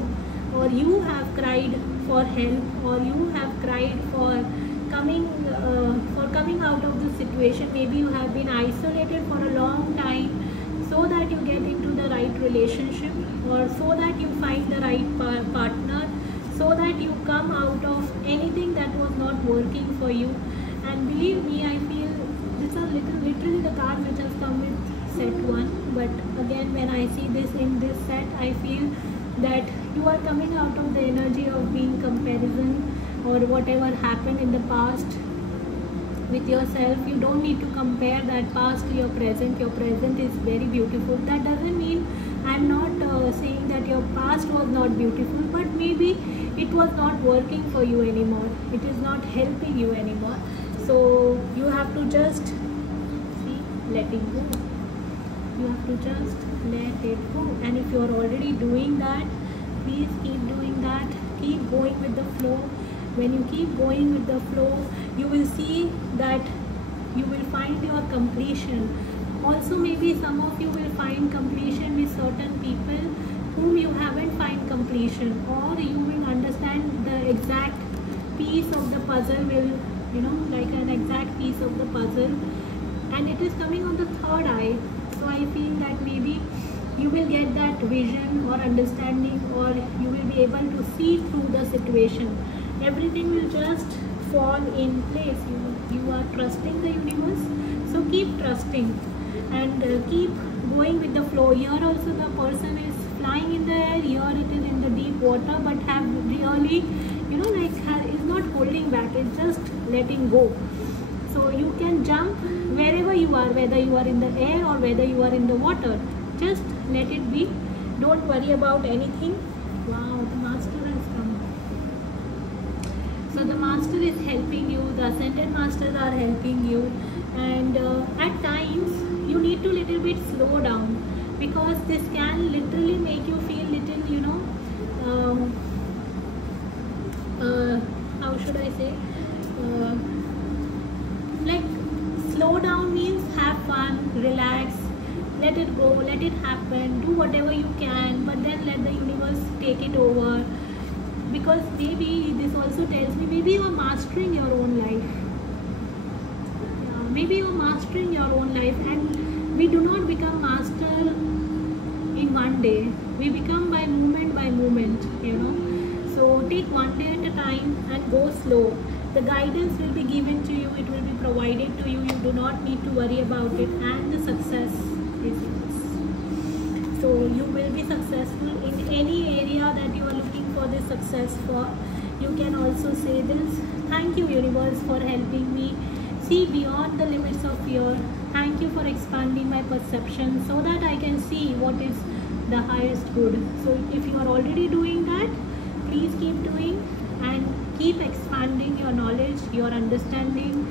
or you have cried for help, or you have cried for coming out of the situation. Maybe you have been isolated for a long time, so that you get into the right relationship, or so that you find the right partner, so that you come out of anything that was not working for you. And believe me, I feel these are literally the cards which has come with set 1, but again when I see this in this set, I feel that you are coming out of the energy of being comparison, or whatever happened in the past with yourself. You don't need to compare that past to your present. Your present is very beautiful. That doesn't mean I'm not saying that your past was not beautiful, but maybe it was not working for you anymore, it is not helping you anymore. So you have to just see, letting go. You have to just let it go. And if you are already doing that, please keep doing that. Keep going with the flow. When you keep going with the flow, you will see that you will find your completion. Also, maybe some of you will find completion with certain people whom you haven't find completion, or you will understand the exact piece of the puzzle will, like an exact piece of the puzzle, and it is coming on the third eye. So I feel that maybe you will get that vision or understanding, or you will be able to see through the situation. Everything will just fall in place. You are trusting the universe, so keep trusting and keep going with the flow. Here also the person is flying in the air, here it is in the deep water, but have really, is not holding back, it's just letting go. So you can jump wherever you are, whether you are in the air or whether you are in the water. Just let it be. Don't worry about anything. Wow, the master has come. So the master is helping you, the ascended masters are helping you, and at times you need to little bit slow down, because this can literally make you feel little, how should I say, like slow down means have fun, relax, let it go, let it happen, do whatever you can, but then let the universe take it over. Because maybe this also tells me maybe you are mastering your own life. Maybe you are mastering your own life, and we do not become master in one day. We become by moment, So take one day at a time and go slow. The guidance will be given to you, it will be provided to you. You do not need to worry about it, and the success is yours. So you will be successful in any area that you are looking for this success for. You can also say this: thank you universe for helping me see beyond the limits of fear. Thank you for expanding my perception so that I can see what is the highest good. So if you are already doing that, please keep doing and keep expanding your knowledge, your understanding.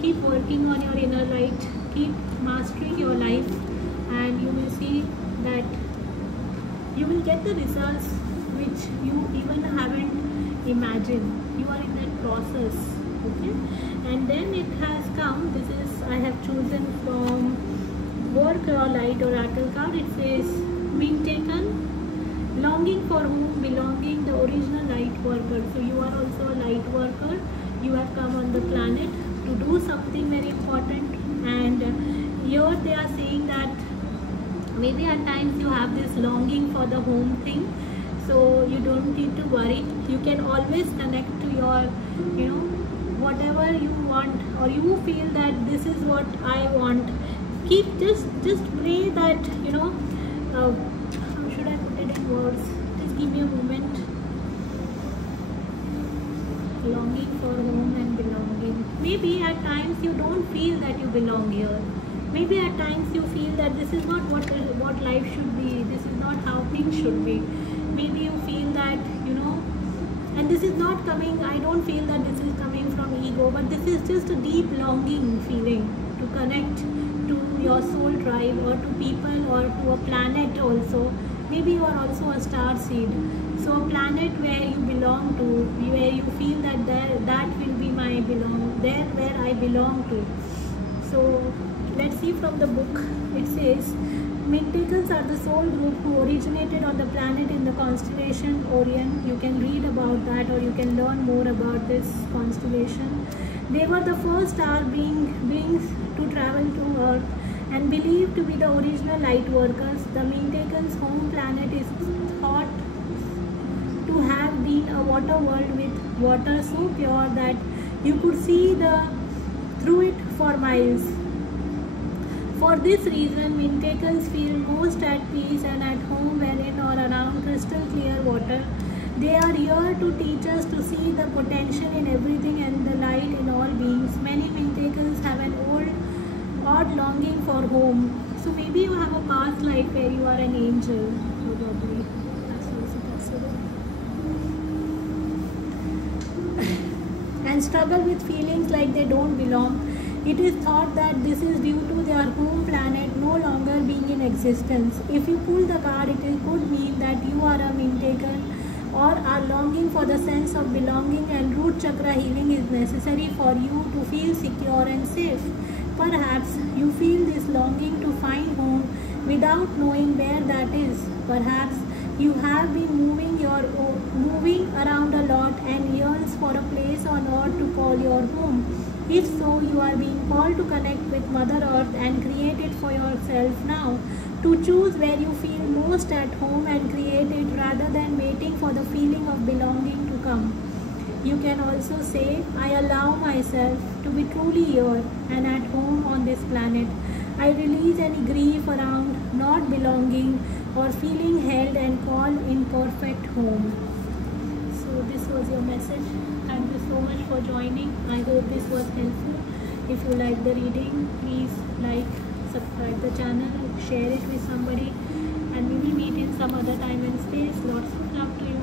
Keep working on your inner light. Keep mastering your life, and you will see that you will get the results which you even haven't imagined. You are in that process. Okay, and then it has come. This is, I have chosen from Work Your Light Oracle card. It says, being taken, longing for whom, belonging, the original light worker. So you are also a light worker. You have come on the planet to do something very important, and here they are saying that Maybe at times you have this longing for the home thing, so you don't need to worry. You can always connect to your, whatever you want, or you feel that this is what I want. Keep just pray that, how should I put it in words? Just give me a moment. Longing for home and belonging. Maybe at times you don't feel that you belong here. Maybe at times you feel that this is not what life should be. This is not how things should be. Maybe you feel that, and this is not coming, I don't feel that this is coming from ego, but this is just a deep longing feeling to connect to your soul tribe, or to people, or to a planet also. Maybe you are also a star seed. So a planet where you belong to, where you feel that that will be my there where I belong to. So let's see from the book. It says, Mintakans are the soul group who originated on the planet in the constellation Orion. You can read about that, or you can learn more about this constellation. They were the first star beings to travel to Earth and believed to be the original light workers. The Mintakans' home planet is thought to have been a water world with water so pure that you could see through it for miles. For this reason, Mintakans feel most at peace and at home when in or around crystal clear water. They are here to teach us to see the potential in everything and the light in all beings. Many Mintakans have an odd longing for home. So maybe you have a past life where you are an angel, probably. That's also possible. And struggle with feelings like they don't belong. It is thought that this is due to their home planet no longer being in existence. If you pull the card, it could mean that you are a Mintakan or are longing for the sense of belonging, and root chakra healing is necessary for you to feel secure and safe. Perhaps you feel this longing to find home without knowing where that is. Perhaps you have been moving around a lot and yearns for a place on earth to call your home. If so, you are being called to connect with Mother Earth and create it for yourself now. To choose where you feel most at home and create it rather than waiting for the feeling of belonging to come. You can also say, I allow myself to be truly here and at home on this planet. I release any grief around not belonging or feeling held and call in perfect home. So this was your message. Thank you so much for joining. I hope this was helpful. If you like the reading, please like, subscribe the channel, share it with somebody, and we will meet in some other time and space. Lots of love to you.